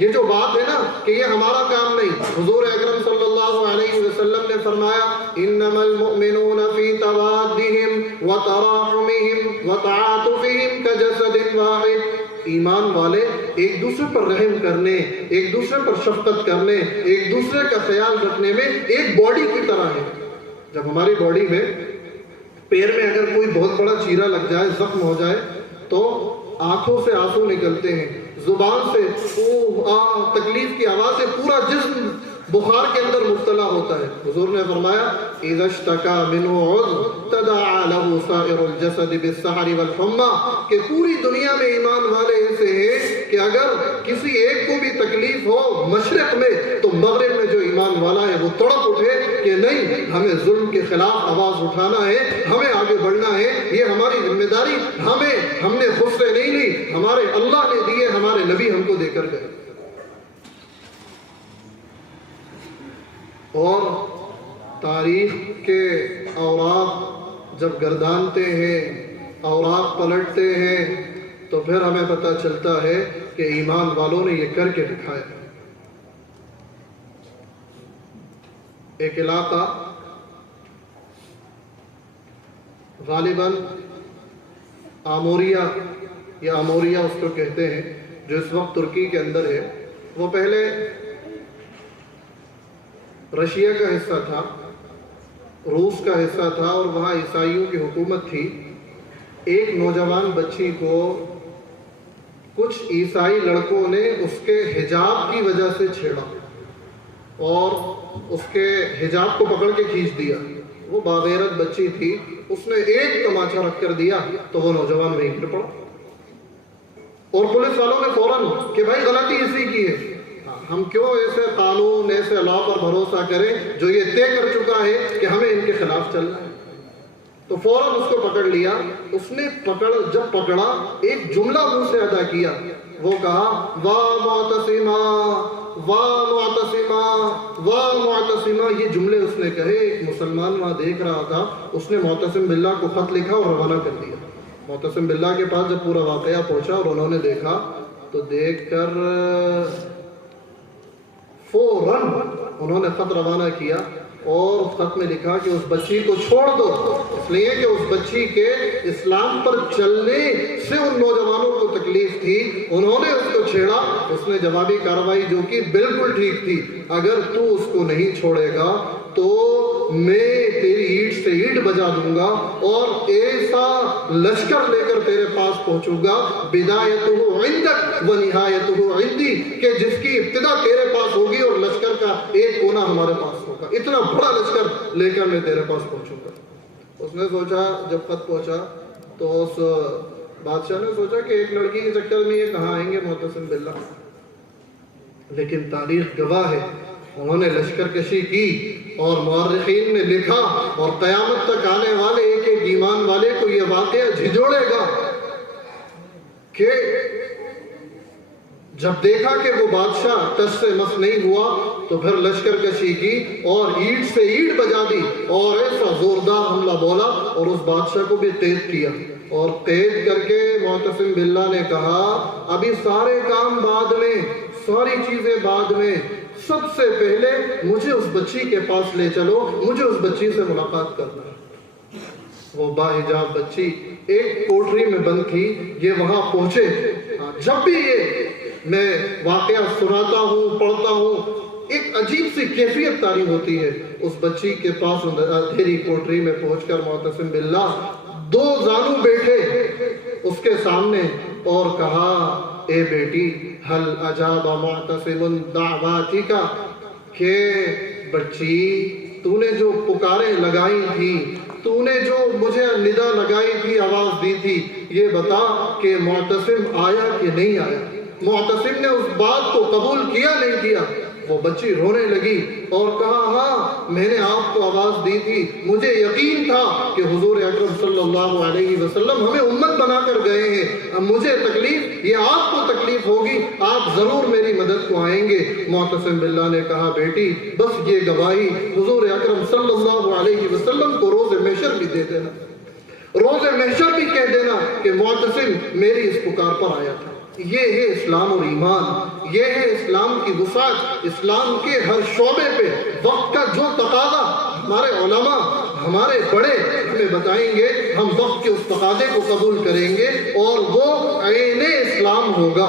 یہ جو بات ہے نا کہ یہ ہمارا کام نہیں، حضور اکرم صلی اللہ علیہ وسلم نے فرمایا انما المؤمنون فی توادہم وتراحمہم وتعاطفہم کجسد واحد، ایمان والے ایک دوسرے پر رحم کرنے، ایک دوسرے پر شفقت کرنے، ایک دوسرے کا خیال رکھنے میں ایک باڈی کی طرح ہے۔ جب ہماری باڈی میں پیر میں اگر کوئی بہت بڑا چیرا لگ جائے، زخم ہو جائے، تو آنکھوں سے آنسو نکلتے ہیں، زبان سے تکلیف کی آواز سے پورا جسم بخار کے اندر مبتلا ہوتا ہے۔ حضور نے فرمایا اذا اشتکا منہ عضو تداعى له سائر الجسد بالسحر والحمى، کہ پوری دنیا میں ایمان والے ایسے ہیں کہ اگر کسی ایک کو بھی تکلیف ہو مشرق میں تو مغرب میں جو ایمان والا ہے وہ تڑپ اٹھے کہ نہیں، ہمیں ظلم کے خلاف آواز اٹھانا ہے، ہمیں آگے بڑھنا ہے، یہ ہماری ذمہ داری، ہم نے خود سے نہیں لی، ہمارے اللہ نے دیے، ہمارے نبی ہم کو دے کر گئے۔ اور تاریخ کے اوراق جب گردانتے ہیں، اوراق پلٹتے ہیں، تو پھر ہمیں پتہ چلتا ہے کہ ایمان والوں نے یہ کر کے دکھایا۔ ایک علاقہ غالباً آموریا یا اموریا اس کو کہتے ہیں، جو اس وقت ترکی کے اندر ہے، وہ پہلے رشیا کا حصہ تھا، روس کا حصہ تھا، اور وہاں عیسائیوں کی حکومت تھی۔ ایک نوجوان بچی کو کچھ عیسائی لڑکوں نے اس کے حجاب کی وجہ سے چھیڑا اور اس کے حجاب کو پکڑ کے کھینچ دیا. وہ باغیرت بچی تھی, اس نے ایک تماچا رکھ کر دیا تو وہ نوجوان وہیں گر پڑا. اور پولیس والوں نے فوراً کہ بھائی غلطی اسی کی ہے, ہم کیوں ایسے قانون ایسے لا پر بھروسہ کریں جو یہ طے کر چکا ہے کہ ہمیں ان کے خلاف چلنا ہے. تو فوراً اس کو پکڑ لیا. اس نے جب پکڑا ایک جملہ منہ سے ادا کیا, وہ کہا واہ معتصمہ واہ معتصمہ واہ معتصمہ. یہ جملے اس نے کہے. ایک مسلمان وہاں دیکھ رہا تھا, اس نے معتصم باللہ کو خط لکھا اور روانہ کر دیا. معتصم باللہ کے پاس جب پورا واقعہ پہنچا اور انہوں نے دیکھا تو دیکھ کر فوراً انہوں نے خط روانہ کیا اور خط میں لکھا کہ اس بچی کو چھوڑ دو, اس لیے کہ اس بچی کے اسلام پر چلنے سے ان نوجوانوں کو تکلیف تھی, انہوں نے اس کو چھیڑا. اس نے جوابی کارروائی جو کی بالکل ٹھیک تھی, اگر تو اس کو نہیں چھوڑے گا تو میں تیری اینٹ سے اینٹ بجا دوں گا اور ایسا لشکر لے کر تیرے پاس پہنچوں گا بدایتہ عندک و نہایتہ عندی, کہ جس کی ابتدا تیرے پاس ہوگی اور لشکر کا ایک کونا ہمارے پاس ہوگا. اتنا بڑا لشکر لے کر میں تیرے پاس پہنچوں گا. اس نے سوچا, جب خط پہنچا تو اس بادشاہ نے سوچا کہ ایک لڑکی کے چکر میں یہ کہاں آئیں گے معتصم باللہ, لیکن تاریخ گواہ ہے انہوں نے لشکر کشی کی اور مورخین نے لکھا اور قیامت تک آنے والے ایک ایک ایمان والے کو یہ واقعہ جھنجھوڑے گا کہ جب دیکھا کہ وہ بادشاہ ٹس سے مس نہیں ہوا تو پھر لشکر کشی کی اور اینٹ سے اینٹ بجا دی اور ایسا زوردار حملہ بولا اور اس بادشاہ کو بھی قید کیا. اور قید کر کے معتصم باللہ نے کہا ابھی سارے کام بعد میں, ساری چیزیں بعد میں, سب سے پہلے مجھے اس بچی کے پاس لے چلو, مجھے اس بچی سے ملاقات کرنا ہے. وہ باحجاب بچی ایک کوٹری میں بند تھی, یہ وہاں پہنچے. جب بھی یہ میں واقعہ سناتا ہوں پڑھتا ہوں ایک عجیب سی کیفیت طاری ہوتی ہے. اس بچی کے پاس اندھیری کوٹری میں پہنچ کر معتصم باللہ دو زانو بیٹھے اس کے سامنے اور کہا اے بیٹی حل اجاب معتصم دعواتک, کہ بچی تو نے جو پکاریں لگائی تھی, تو نے جو مجھے ندا لگائی تھی, آواز دی تھی, یہ بتا کہ معتصم آیا کہ نہیں آیا, معتصم نے اس بات کو قبول کیا نہیں کیا. وہ بچی رونے لگی اور کہا ہاں میں نے آپ کو آواز دی تھی, مجھے یقین تھا کہ حضور اکرم صلی اللہ علیہ وسلم ہمیں امت بنا کر گئے ہیں, اب مجھے تکلیف یہ آپ کو تکلیف ہوگی, آپ ضرور میری مدد کو آئیں گے. معتصم باللہ نے کہا بیٹی بس یہ گواہی حضور اکرم صلی اللہ علیہ وسلم کو روز محشر بھی دے دینا, روز محشر بھی کہہ دینا کہ معتصم میری اس پکار پر آیا تھا. یہ ہے اسلام اور ایمان, یہ ہے اسلام کی وسعت. اسلام کے ہر شعبے پہ وقت کا جو تقاضا ہمارے علماء ہمارے بڑے ہمیں بتائیں گے, ہم وقت کے اس تقاضے کو قبول کریں گے اور وہ عین اسلام ہوگا.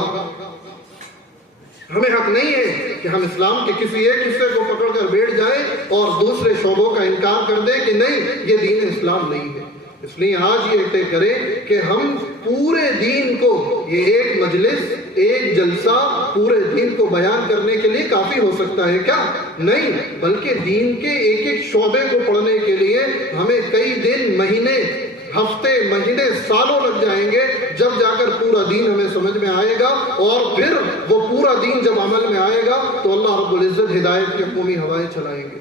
ہمیں حق نہیں ہے کہ ہم اسلام کے کسی ایک حصے کو پکڑ کر بیٹھ جائیں اور دوسرے شعبوں کا انکار کر دیں کہ نہیں یہ دین اسلام نہیں ہے. اس لیے آج یہ طے کریں کہ ہم پورے دین کو, یہ ایک مجلس ایک جلسہ پورے دین کو بیان کرنے کے لیے کافی ہو سکتا ہے کیا؟ نہیں, بلکہ دین کے ایک ایک شعبے کو پڑھنے کے لیے ہمیں کئی دن, مہینے, ہفتے, مہینے, سالوں لگ جائیں گے, جب جا کر پورا دین ہمیں سمجھ میں آئے گا. اور پھر وہ پورا دین جب عمل میں آئے گا تو اللہ رب العزت ہدایت کی قومی ہوائیں چلائیں گے.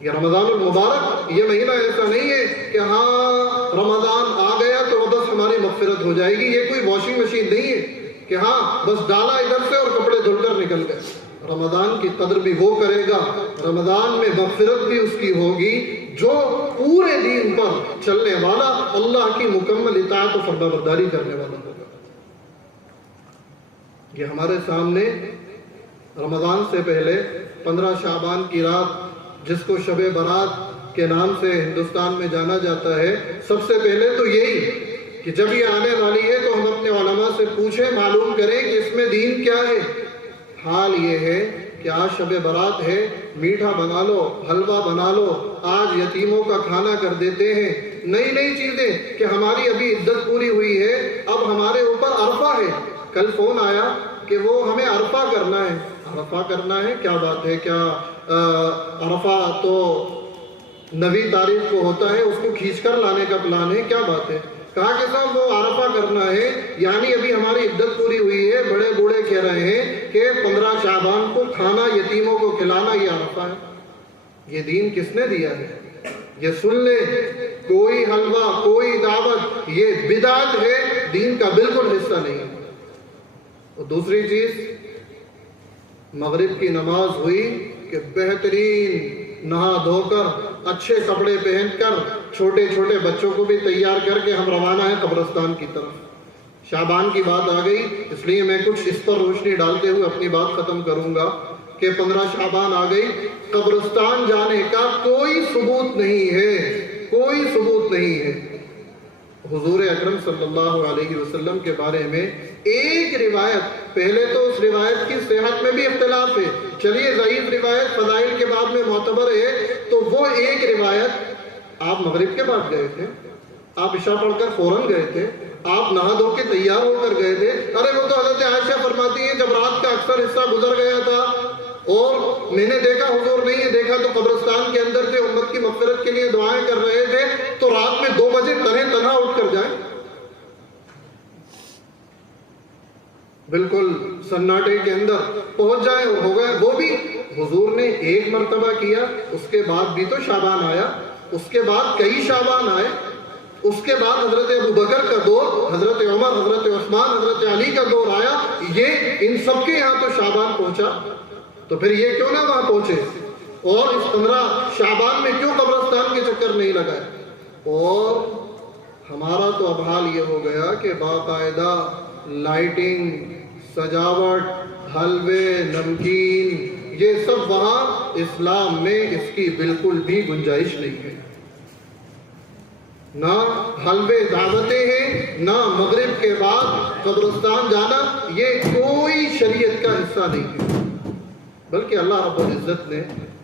یہ رمضان المبارک یہ مہینہ ایسا نہیں ہے کہ ہاں رمضان آ گیا تو بس ہماری مغفرت ہو جائے گی. یہ کوئی واشنگ مشین نہیں ہے کہ ہاں بس ڈالا ادھر سے اور کپڑے دھل کر نکل گئے. رمضان کی قدر بھی وہ کرے گا, رمضان میں مغفرت بھی اس کی ہوگی جو پورے دین پر چلنے والا, اللہ کی مکمل اطاعت و فرمانبرداری کرنے والا ہوگا. یہ ہمارے سامنے رمضان سے پہلے 15 شعبان کی رات جس کو شب برات کے نام سے ہندوستان میں جانا جاتا ہے, سب سے پہلے تو یہی کہ جب یہ آنے والی ہے تو ہم اپنے علماء سے پوچھیں, معلوم کریں کہ اس میں دین کیا ہے. حال یہ ہے کہ کہ آج شب برات ہے، میٹھا بنا لو، حلوہ بنا لو، آج یتیموں کا کھانا کر دیتے ہیں، نئی نئی چیزیں کہ ہماری ابھی عدت پوری ہوئی ہے، اب ہمارے اوپر عرفہ ہے۔ کل فون آیا کہ وہ ہمیں عرفہ کرنا ہے۔ عرفہ کرنا ہے، کیا بات ہے؟ کیا عرفہ تو 9 تاریخ کو ہوتا ہے، اس کو کھینچ کر لانے کا پلان ہے؟ کیا بات ہے؟ کہا کہ صاحب وہ عرفہ کرنا ہے، یعنی ابھی ہماری عدت پوری ہوئی ہے، بڑے بوڑھے کہہ رہے ہیں کہ 15 شعبان کو کھانا، یتیموں کو کھلانا، یہ عرفہ ہے۔ یہ دین کس نے دیا ہے؟ یہ سن لے، کوئی حلوہ، کوئی دعوت، یہ بدعت ہے، دین کا بالکل حصہ نہیں ہے۔ اور دوسری چیز، مغرب کی نماز ہوئی کہ بہترین نہا دھو کر، اچھے کپڑے پہن کر، چھوٹے چھوٹے بچوں کو بھی تیار کر کے ہم روانہ ہیں قبرستان کی طرف۔ شعبان کی بات آ گئی، اس لیے میں کچھ اس پر روشنی ڈالتے ہوئے اپنی بات ختم کروں گا کہ 15 شعبان آ گئی، قبرستان جانے کا کوئی ثبوت نہیں ہے، کوئی ثبوت نہیں ہے۔ حضور اکرم صلی اللہ علیہ وسلم کے بارے میں ایک روایت، پہلے تو اس روایت کی صحت میں بھی اختلاف ہے، چلیے ضعیف روایت فضائل کے بعد میں معتبر ہے، تو وہ ایک روایت، آپ مغرب کے بعد گئے تھے، آپ عشاء پڑھ کر فوراً گئے تھے، آپ نہا دھو کے تیار ہو کر گئے تھے، ارے وہ تو حضرت عائشہ فرماتی ہیں جب رات کا اکثر حصہ گزر گیا تھا اور میں نے دیکھا حضور نہیں ہے دیکھا تو قبرستان کے اندر تھے، امت کی مغفرت کے لیے دعائیں کر رہے تھے، تو رات میں 2 بجے تنہا اٹھ کر جائیں، بالکل سناٹے کے اندر پہنچ جائیں اور ہو گئے۔ وہ بھی حضور نے ایک مرتبہ کیا، اس کے بعد بھی تو شعبان آیا، اس کے بعد کئی شعبان آئے، اس کے بعد حضرت ابو بکر کا دور، حضرت عمر، حضرت عثمان، حضرت علی کا دور آیا، یہ ان سب کے یہاں تو شعبان پہنچا، تو پھر یہ کیوں نہ وہاں پہنچے؟ اور اس 15 شعبان میں کیوں قبرستان کے چکر نہیں لگائے؟ اور ہمارا تو اب حال یہ ہو گیا کہ باقاعدہ لائٹنگ، سجاوٹ، حلوے، نمکین، یہ سب وہاں اسلام میں اس کی بالکل بھی گنجائش نہیں ہے۔ نہ حلوے دعوتیں ہیں، نہ مغرب کے بعد قبرستان جانا، یہ کوئی شریعت کا حصہ نہیں ہے، بلکہ اللہ رب العزت نے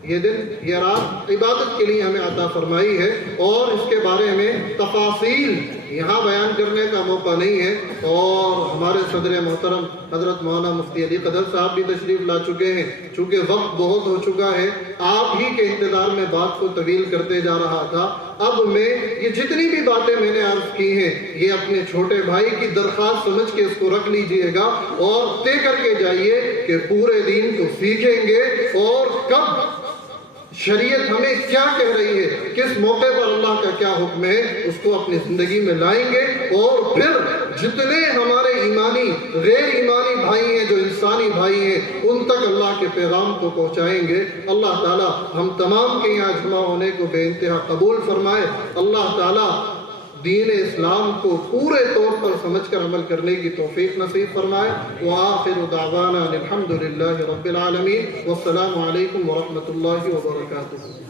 یہ دن، یہ رات عبادت کے لیے ہمیں عطا فرمائی ہے، اور اس کے بارے میں تفاصیل یہاں بیان کرنے کا موقع نہیں ہے۔ اور ہمارے صدر محترم حضرت مولانا مفتی علی قدر صاحب بھی تشریف لا چکے ہیں، چونکہ وقت بہت ہو چکا ہے، آپ ہی کے انتظار میں بات کو طویل کرتے جا رہا تھا۔ اب میں یہ جتنی بھی باتیں میں نے عرض کی ہیں، یہ اپنے چھوٹے بھائی کی درخواست سمجھ کے اس کو رکھ لیجئے گا اور طے کر کے جائیے کہ پورے دین کو سیکھیں گے، اور کب شریعت ہمیں کیا کہہ رہی ہے، کس موقع پر اللہ کا کیا حکم ہے، اس کو اپنی زندگی میں لائیں گے، اور پھر جتنے ہمارے ایمانی غیر ایمانی بھائی ہیں، جو انسانی بھائی ہیں، ان تک اللہ کے پیغام کو پہنچائیں گے۔ اللہ تعالی ہم تمام کے یہاں جمع ہونے کو بے انتہا قبول فرمائے۔ اللہ تعالی دین اسلام کو پورے طور پر سمجھ کر عمل کرنے کی توفیق نصیب فرمائے۔ وآخر دعوانا الحمد للہ رب العالمین، والسلام علیکم ورحمۃ اللہ وبرکاتہ۔